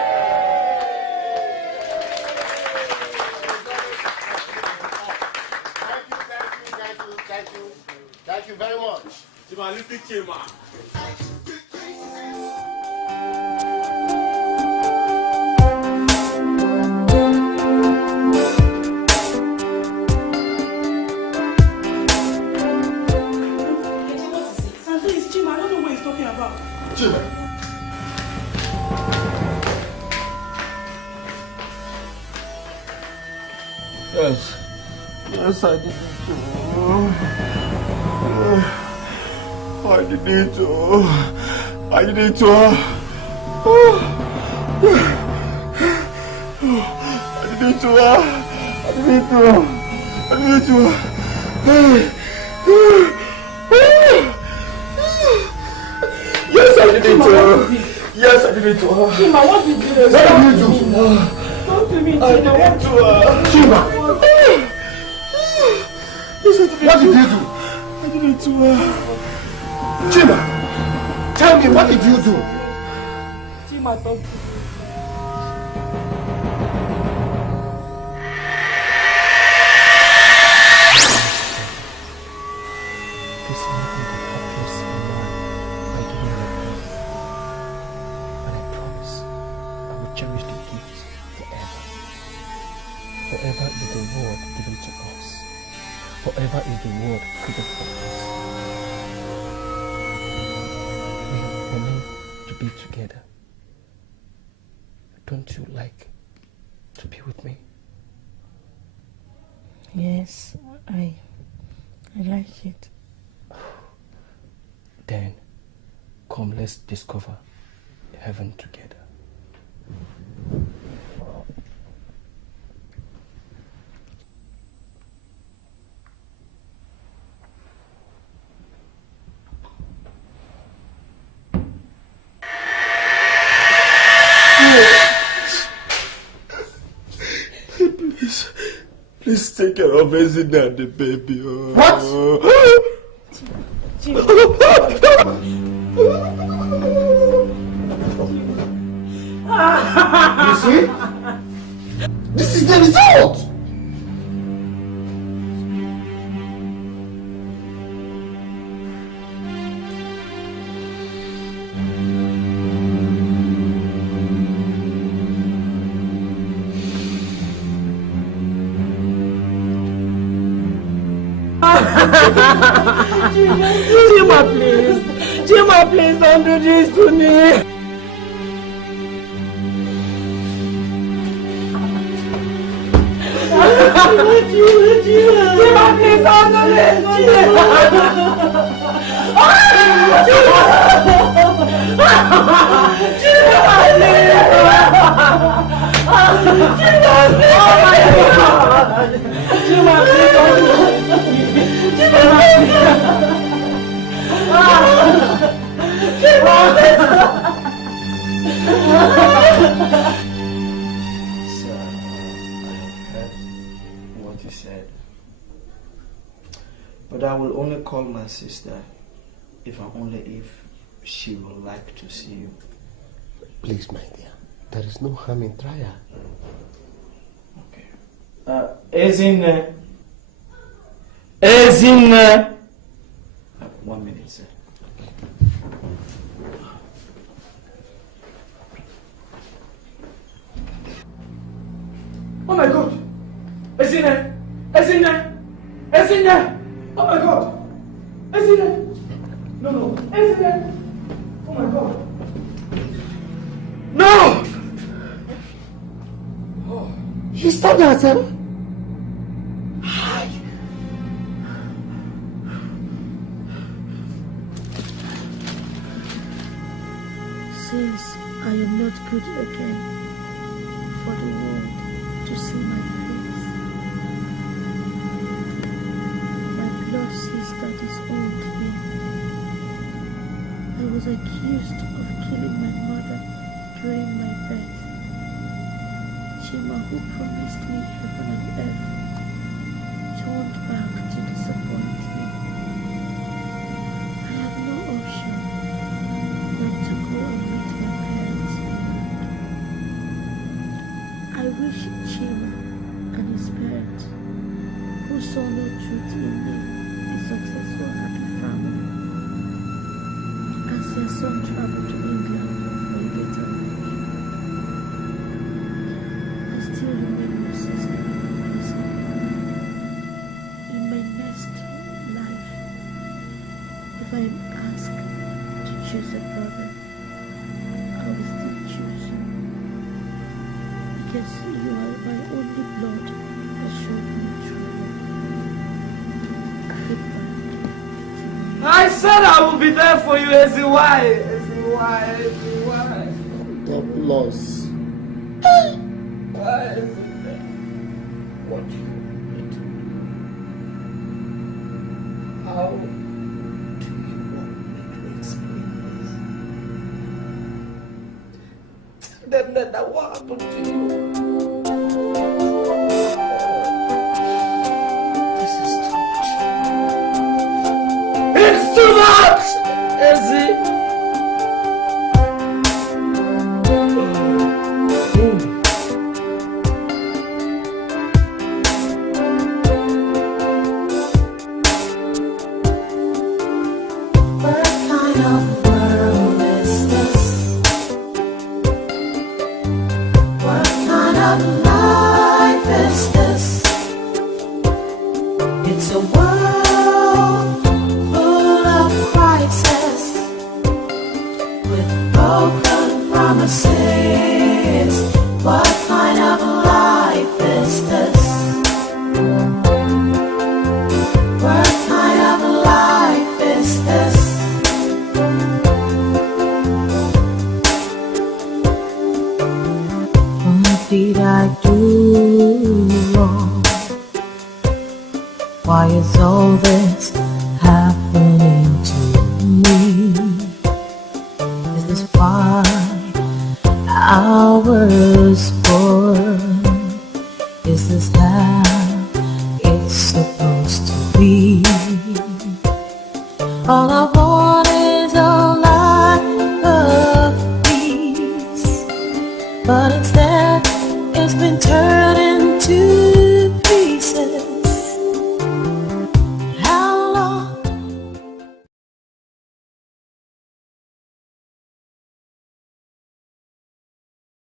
Thank you very much. Chima, little Chima. Yes. Yes, I did it too. I did it too. I did it too. I did it too. I did it too. I did it too. Yes, I did it too. Yes, I did it too. Chima, what did you do? What did you do? Talk to me, I Chima. did it too. Chima. What did you do? I did it to her. Chima, tell me, what did you do? Chima, talk to me. This made me the happiest man by doing my best. And I promise I will cherish the gift forever. Forever is the word given to us. Forever is the word given for us. We are meant to be together. Don't you like to be with me? Yes, I like it. Then, come, let's discover heaven together. Please take care of Ezina and the baby. What? You see? This is the result! Chima, please. Chima, please don't do this to me. Chima, please don't do this. What you said, but I will only call my sister if she would like to see you. Please, my dear, there is no harm in trial. Ezine. 1 minute, sir. Oh my God! Ezine! Oh my God! Ezine! No, Ezine! Oh my God! No! Oh. She stabbed herself? Since I am not good again for the world to see my face, my blood sister disowned me. I was accused of killing my mother during my birth. Chima, who promised me heaven and earth, turned back to disappoint me. I had no option but to go and meet my parents. I wish Chima and his parents, who saw no truth in me, a successful happy family. son traveled to England for a better life. I still remain your sister and person. In my next life, if I am asked to choose a brother, I will still choose you. Because you are my only blood that showed me trouble. I said I will be there for you, Eziwai. Stop loss. What do you want? How do you want me to explain this? Then what happened to you? It's too much! Ezzy! What kind of world is this? What kind of life is this? It's a world full of crisis, with broken promises. What kind of life is this? What kind of life is this? What did I do wrong? Why is all this happening to me? Is this why I was born? Is this how it's supposed to be? All I want is a life of peace, but instead it's been turned into